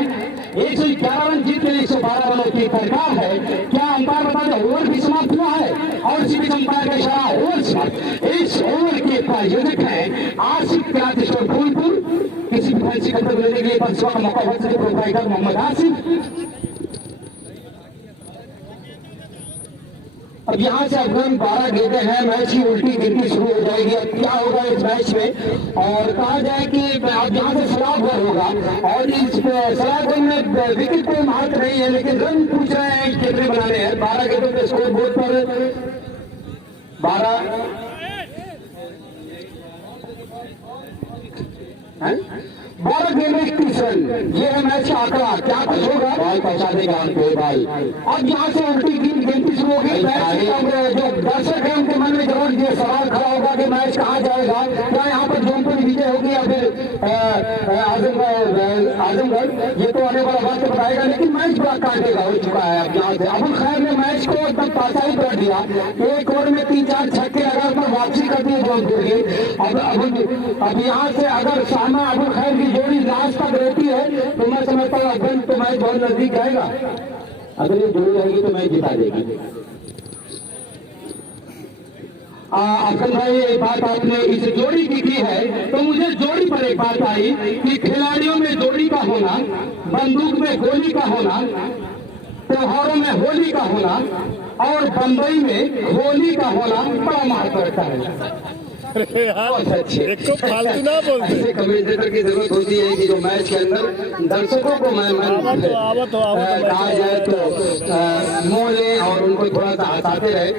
111 रन, जीत के लिए 112 रनों की दरकार है। क्या अंपायर बता दें ओवर भी समाप्त हुआ है और इसी बीच अंपायर का इशारा ओवर समाप्त। इस ओवर के प्रायोजक हैं आसिफ क्रांति स्टोर फूलपुर। किसी भी फैंसी खबर लेने के लिए बस का मौका हो सके प्रोवाइडर मोहम्मद आसिफ। अब यहाँ से अफगान 12 गेंदें हैं, मैच की उल्टी गिनती शुरू हो जाएगी। अब क्या होगा इस मैच में और कहा जाए कि अब यहाँ से सलाहगढ़ होगा और इस सलाहगढ़ में विकेट कोई मार्क नहीं है लेकिन रन पूछ रहे हैं केंद्रीय बनाने हैं। 12 गेंदों के स्कोर बोर्ड पर 12 गेंद में 31 रन, ये है मैच का आंकड़ा। क्या कुछ होगा बॉल पहुंचा देगा उनको भाई। अब यहाँ से उल्टी गिनती शुरू हो गई। जो दर्शक है उनके मन में जरूर ये सवाल खड़ा होगा कि मैच कहाँ जाएगा, क्या यहाँ पर जौनपुर विजय होगी या फिर आजमगढ़। ये तो आने वाला वक्त बताएगा लेकिन मैच बड़ा काटेगा हो चुका है। अब यहाँ से अब्दुल खैर ने मैच को एकदम ताजा ही कर दिया। एक ओवर में 3-4 छक्के लगाकर वापसी करती है जौनपुर की। अब यहाँ से अगर सामना अब्दुल खैर की जोड़ी लास्ट तक रहती है तो मैं समझता हूँ अफगान तो मैच बहुत नजदीक जाएगा। अगर ये जोड़ी रहेगी तो मैच जिता देगी। अफगान भाई एक बात आपने इस जोड़ी की है तो मुझे जोड़ी पर एक बात आई कि खिलाड़ियों में जोड़ी का होना, बंदूक में गोली का होना, त्योहारों में होली का होना और बंबई में होली का होना बड़ा महत्व रखता है। अरे यार बहुत अच्छे। एक को फालतू ना बोलते। ऐसे कमेंटेटर की जरूरत होती है कि जो मैच के अंदर दर्शकों को आवत हो कहा जाए तो मोह ले और उनको थोड़ा सा हंसाते रहे।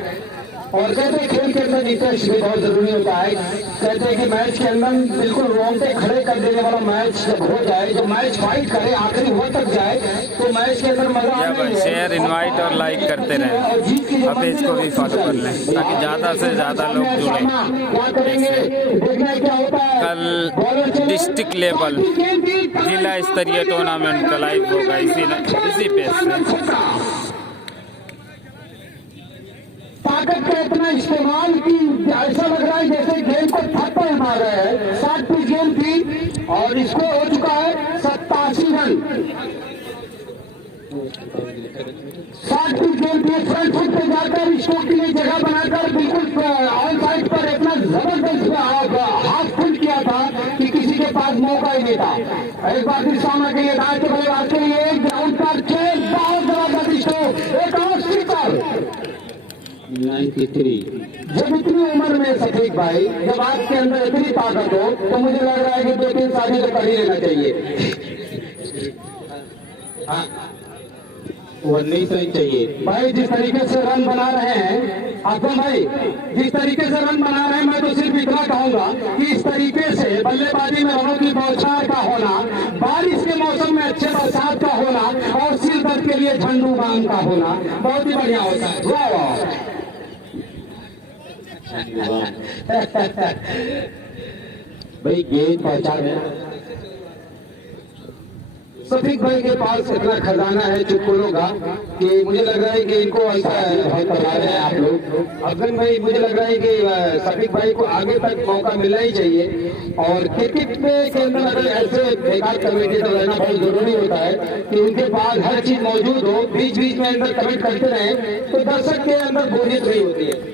और कहते हैं खेल के अंदर इंटरेस्ट भी बहुत जरूरी होता है। कहते हैं कि मैच के अंदर बिल्कुल रोंगटे खड़े कर देने वाला मैच जब हो जाए, जब मैच फाइट करे आखिरी ओवर तक जाए तो मैच के अंदर मजा आता है। शेयर इनवाइट और लाइक करते रहें और पेज को भी फॉलो कर लें ताकि ज़्यादा से ज़्यादा लोग जुड़ें। क्या करेंगे, देखना है क्या होता है। कल डिस्ट्रिक्ट लेवल जिला स्तरीय टूर्नामेंट का लाइव होगा इसी पेज से। ताकत का इतना इस्तेमाल की ऐसा लग रहा है जैसे गेंद को थप्पड़ मार रहे हैं। 60 पिच गेंद थी और इसको हो चुका है 87 रन। 60 पिच गेंद थी, फ्रंट फुट पे जाकर स्टोक के लिए जगह बनाकर बिल्कुल ऑन साइड पर इतना जबरदस्त हाफ फुल किया था कि किसी के पास मौका ही नहीं था। एक बार फिर सामने के लिए दाएं के बल्लेबाज के लिए ग्राउंड पर खेल बहुत जबरदस्त स्टोक, एक और सिक्सर 93। जब इतनी उम्र में सफीक भाई, जब आपके अंदर इतनी ताकत हो तो मुझे लग रहा है कि 2-3 शादी तो कर ही लेना चाहिए। हाँ 19 रन चाहिए भाई जिस तरीके से रन बना रहे हैं अफजल भाई, जिस तरीके से रन बना रहे हैं, मैं तो सिर्फ इतना कहूंगा कि इस तरीके से बल्लेबाजी में रनों की बौछार का होना, बारिश के मौसम में अच्छे बरसात का होना और सिर दर्द के लिए झंडू बाम का होना बहुत ही बढ़िया होता है। वाह वाह। भाई गेंद पहचान है। सफीक भाई के पास इतना खजाना है चुटकुलों का कि मुझे लग रहा है कि इनको ऐसा करवा रहे हैं आप लोग। अफजल भाई मुझे लग रहा है कि सफीक भाई को आगे तक मौका मिलना ही चाहिए। और क्रिकेट में के अंदर अगर ऐसे बेकार कमेंटेटर रहना बहुत जरूरी होता है कि उनके पास हर चीज मौजूद हो, बीच बीच में अंदर कमेंट करते रहे तो दर्शक के अंदर बोरियत नहीं होती है।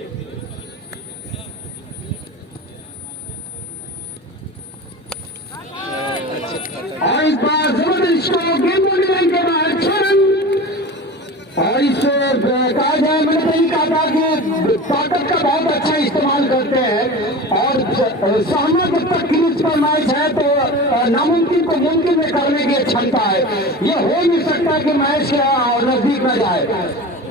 और इस बार जबरदस्त गेंद के बाद 6 रन। और इससे कहा जाए, मैंने कहीं कहा था कि ताकत का बहुत अच्छा इस्तेमाल करते हैं और सामने जब तक क्रीज पर मैच है तो नामुमकिन को मुमकिन में करने की क्षमता है। ये हो नहीं सकता कि मैच नजदीक न जाए।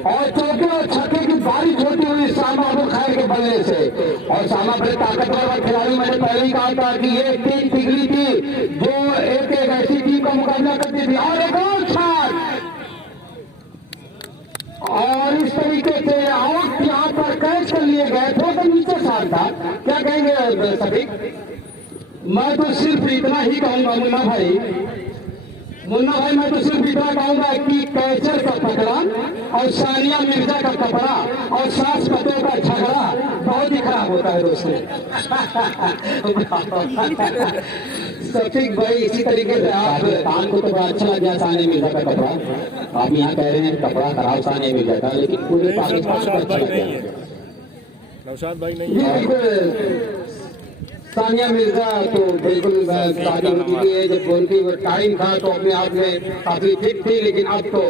और चौके और छक्के की बारिश होती हुई सामा अबुल खैर के बल्ले से। और सामा बड़े ताकतवर खिलाड़ी, मैंने पहले ही कहा था कि ये टीम पिघली थी जो एक ऐसी टीम का मुकाबला करती थी। और एक और छाट और इस तरीके से आउट यहाँ पर कैच कर लिए गए। थोड़ा नीचे सार था, क्या कहेंगे सफीक? मैं तो सिर्फ इतना ही कहूंगा मुन्ना भाई, मैं तो सिर्फ इतना कहूंगा कि कैचर का पकड़ा और सानिया मिर्जा का कपड़ा और सास पतों का झगड़ा बहुत ही खराब होता है दोस्तों। सफीक भाई इसी तरीके से आप पान को तो बड़ा अच्छा लग गया सानिया मिर्जा का कपड़ा। आप यहाँ कह रहे हैं कपड़ा खराब सानिया मिर्जा का, लेकिन पूरे पाकिस्तान को अच्छा लग गया। नौशाद भाई नहीं है। सानिया मिर्जा तो बिल्कुल शादी होती है, जब उनकी टाइम था तो अपने आप में काफी फिट थी, लेकिन अब तो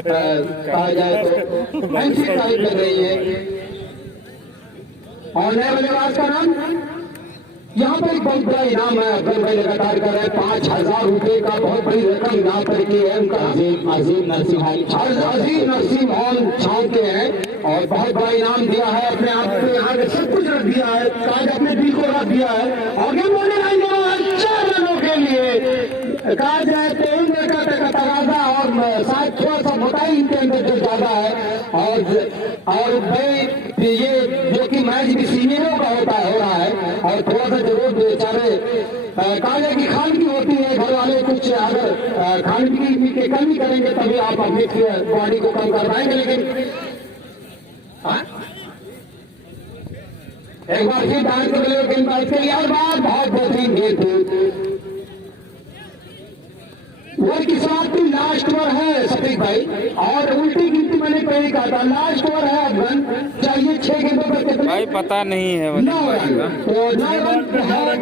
कहा जाए तो ऐसी टाइम लग रही है। और नए बल्लेबाज का नाम यहाँ पर एक बहुत बड़ा इनाम है। अफजल भाई लगातार कर रहे हैं 5000 रुपए का बहुत बड़ी रकम यहाँ पर की है। उनका अजीम नरसिंह हॉल छाव के हैं और बहुत बड़ा इनाम दिया है। अपने आप को यहाँ पे सब कुछ रख दिया है, आज अपने दिल को रख दिया है। और ये बोलने आएंगे 4 रनों के लिए कहा जाए तो उम्र का तकाजा और शायद थोड़ा सा मोटाई इनके अंदर जो ज्यादा है। और भाई ये जो कि मैच भी सीनियरों का हो रहा है और थोड़ा सा जरूर बेचारे कहा जाए कि खान की होती है। घर वाले कुछ अगर खान की कमी करेंगे तभी आप अपनी बॉडी को कम कर पाएंगे। लेकिन एक बार फिर डांस कर ले गेंदबाज के लिए और बात बहुत बेहतरीन गेंद थी। ओवर की समाप्ति लास्ट ओवर है सफीक भाई और उल्टी गिनती मैंने पहले कहा था लास्ट ओवर है। अफगान चाहिए 6 गेंदों पर कितने भाई पता नहीं है 9 रन। तो 9 रन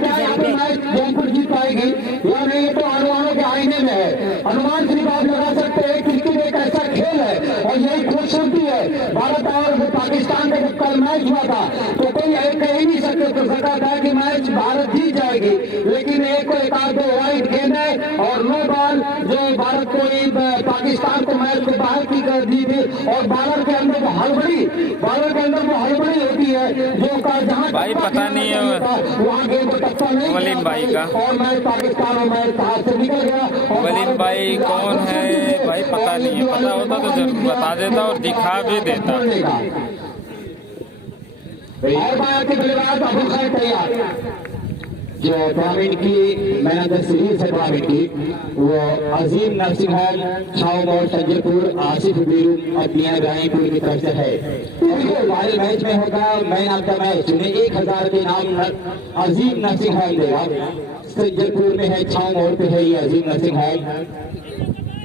क्या यहाँ पे मैच जौनपुर जीत पाएगी या नहीं, तो अनुमानों के आईने में है। अनुमान सिर्फ आप लगा सकते हैं। क्रिकेट एक ऐसा खेल है और यही खूबसूरती है। भारत और पाकिस्तान का जब कल मैच हुआ था तो कोई कह ही नहीं सकता था कि मैच भारत जीत जाएगी, लेकिन एक आध दो वाइड गेंद है और नो बॉल जो भारत को पाकिस्तान को मैच को बाहर की कर दी थी। और बॉलर के अंदर वो हड़बड़ी होती है जो जहाँ भाई पता नहीं है वहाँ गेंद को टप्पा नहीं वलीम भाई का। और मैच पाकिस्तान और मैच हाथ से निकल गया। वलीम भाई कौन है भाई पता नहीं है, पता होता तो जरूर बता देता और दिखा भी देता। और बाहर के बल्लेबाज अबुल खैर तैयार जो टूर्नामेंट की मैन ऑफ द सीरीज है टूर्नामेंट की, वो अजीम नरसिंह छाव और संजयपुर आसिफ बीरू अपनिया गायपुर की तरफ से है। वाइल्ड मैच में होगा मैन ऑफ द मैच उन्हें 1000 के नाम अजीम नरसिंह देगा। संजयपुर में है, छाव मोड़ पे है ये अजीम नरसिंह,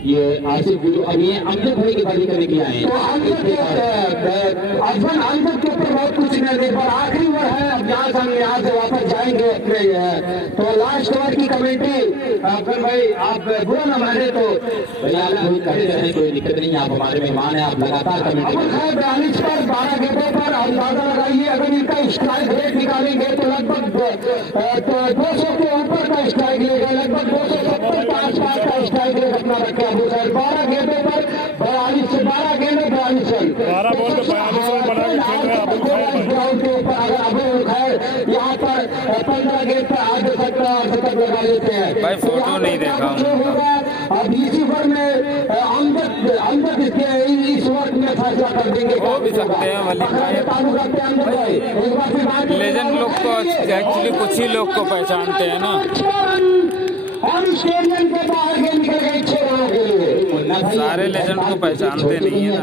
ये आसिफ गुरु। अब ये अमजद भाई की बारी करने के लिए आए अफगान अमजद के ऊपर बहुत कुछ नहीं दे पर आखिरी ओवर है। अब यहाँ से वापस जाएंगे अपने तो लास्ट ओवर की कमेटी अफगान भाई आप बुरा न माने तो कोई दिक्कत नहीं, आप हमारे मेहमान है, आप लगातार कमेटी 42 पर 12 गेंदों पर अंदाजा लगाइए। अगर इनका स्ट्राइक रेट निकालेंगे तो लगभग 200 के ऊपर का स्ट्राइक लेगा, लगभग 270 के आसपास का स्ट्राइक रेट अपना रखे। 12 गेंदों पर 42 से 12 गेंदे 42 रन, 12 बॉल पे 42 रन बना के खेल रहे हैं अबुल खैर के ऊपर। अगर अबुल खैर यहाँ पर 15 गेंद पर आज 70 लगा लेते हैं भाई फोटो नहीं देखा होगा। अब इसी ओवर में अमजद इस वक्त में फैसला कर देंगे। हो भी सकते हैं वलीम भाई, लेजेंड लोग को एक्चुअली कुछ ही लोग को पहचानते हैं ना, और स्टेडियम के बाहर के निकल गए 6 रनों के लिए। सारे लेजेंड को पहचानते नहीं है ना,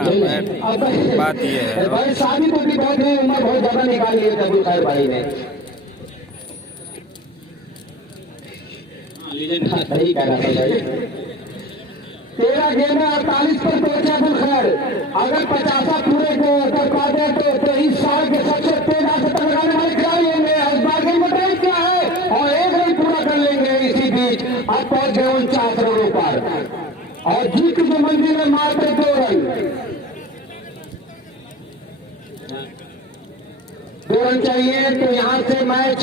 बात ये है। भाई शादी को भी बहुत नहीं, उम्र बहुत ज्यादा निकाली है अबुल खैर भाई ने। सही कह रहा था भाई। 13 गेंद 48 पर पहुंचे अबुल खैर। अगर 50 पूरे को कर पाते तो इस साल के सबसे तेज शतक लगाने वाले खिलाड़ी होंगे। इस बार गेंद में टाइम क्या है और 1 रन पूरा कर लेंगे। इसी बीच अब पहुंच गए 49 रनों पर और जीत की जो मंजिल है मात्र 2 रन चाहिए। तो यहाँ से मैच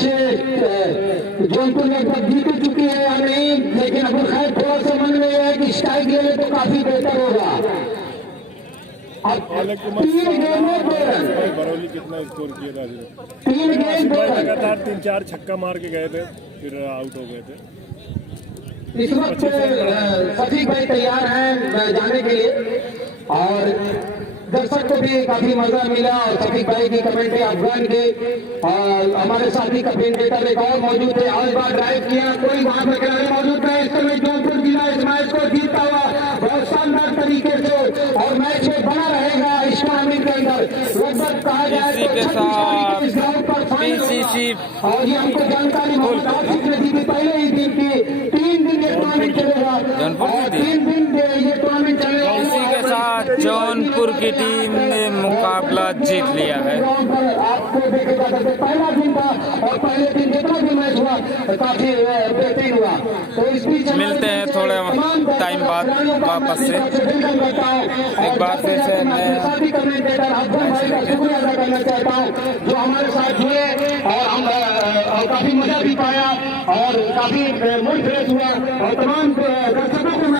जौनपुर लगभग जीत चुकी है या नहीं, लेकिन अबुल खैर थोड़ा सा मन में है कि स्ट्राइक ले ले तो काफी बेहतर होगा। अब 3 गेंद में 2 रन। बरौली कितना स्कोर किया था? 3 गेंद 2 रन। लगातार 3-4 छक्का मार के गए थे, फिर आउट हो गए थे। इस वक्त सचिव भाई तैयार हैं जाने के लिए और दर्शक को भी काफी मजा मिला। और सफीक भाई की कमेंट्री अफगान के और हमारे साथी कमेंटेटर एक और मौजूद थे, आज बार ड्राइव किया, कोई वहां पर खिलाड़ी मौजूद थे। इस समय जौनपुर जिला इस मैच को जीतता हुआ बहुत शानदार तरीके से और मैच में बना रहेगा इस टूर्नामेंट के अंदर। लगभग कहा जाए तो इस ग्राउंड पर और ये हमको जानकारी मोहम्मद आसिफ ने दी थी पहले ही दिन की। 3 दिन ये टूर्नामेंट चलेगा और 3 दिन ये टूर्नामेंट चलेगा। इसी के साथ जौनपुर की टीम ने मुकाबला जीत लिया है। आपको देखे जा सकते पहला दिन था और पहले दिन जितना भी मैच हुआ काफी बेहतरीन हुआ। तो इस बीच मिलते हैं थोड़े टाइम बाद वापस से। एक बार फिर से मैं साथी कमेंटेटर अफगान भाई का शुक्रिया अदा करना चाहता हूँ जो हमारे साथ जुड़े और हम काफी मजा भी पाया और काफी मूड फ्रेश हुआ और तमाम दर्शकों को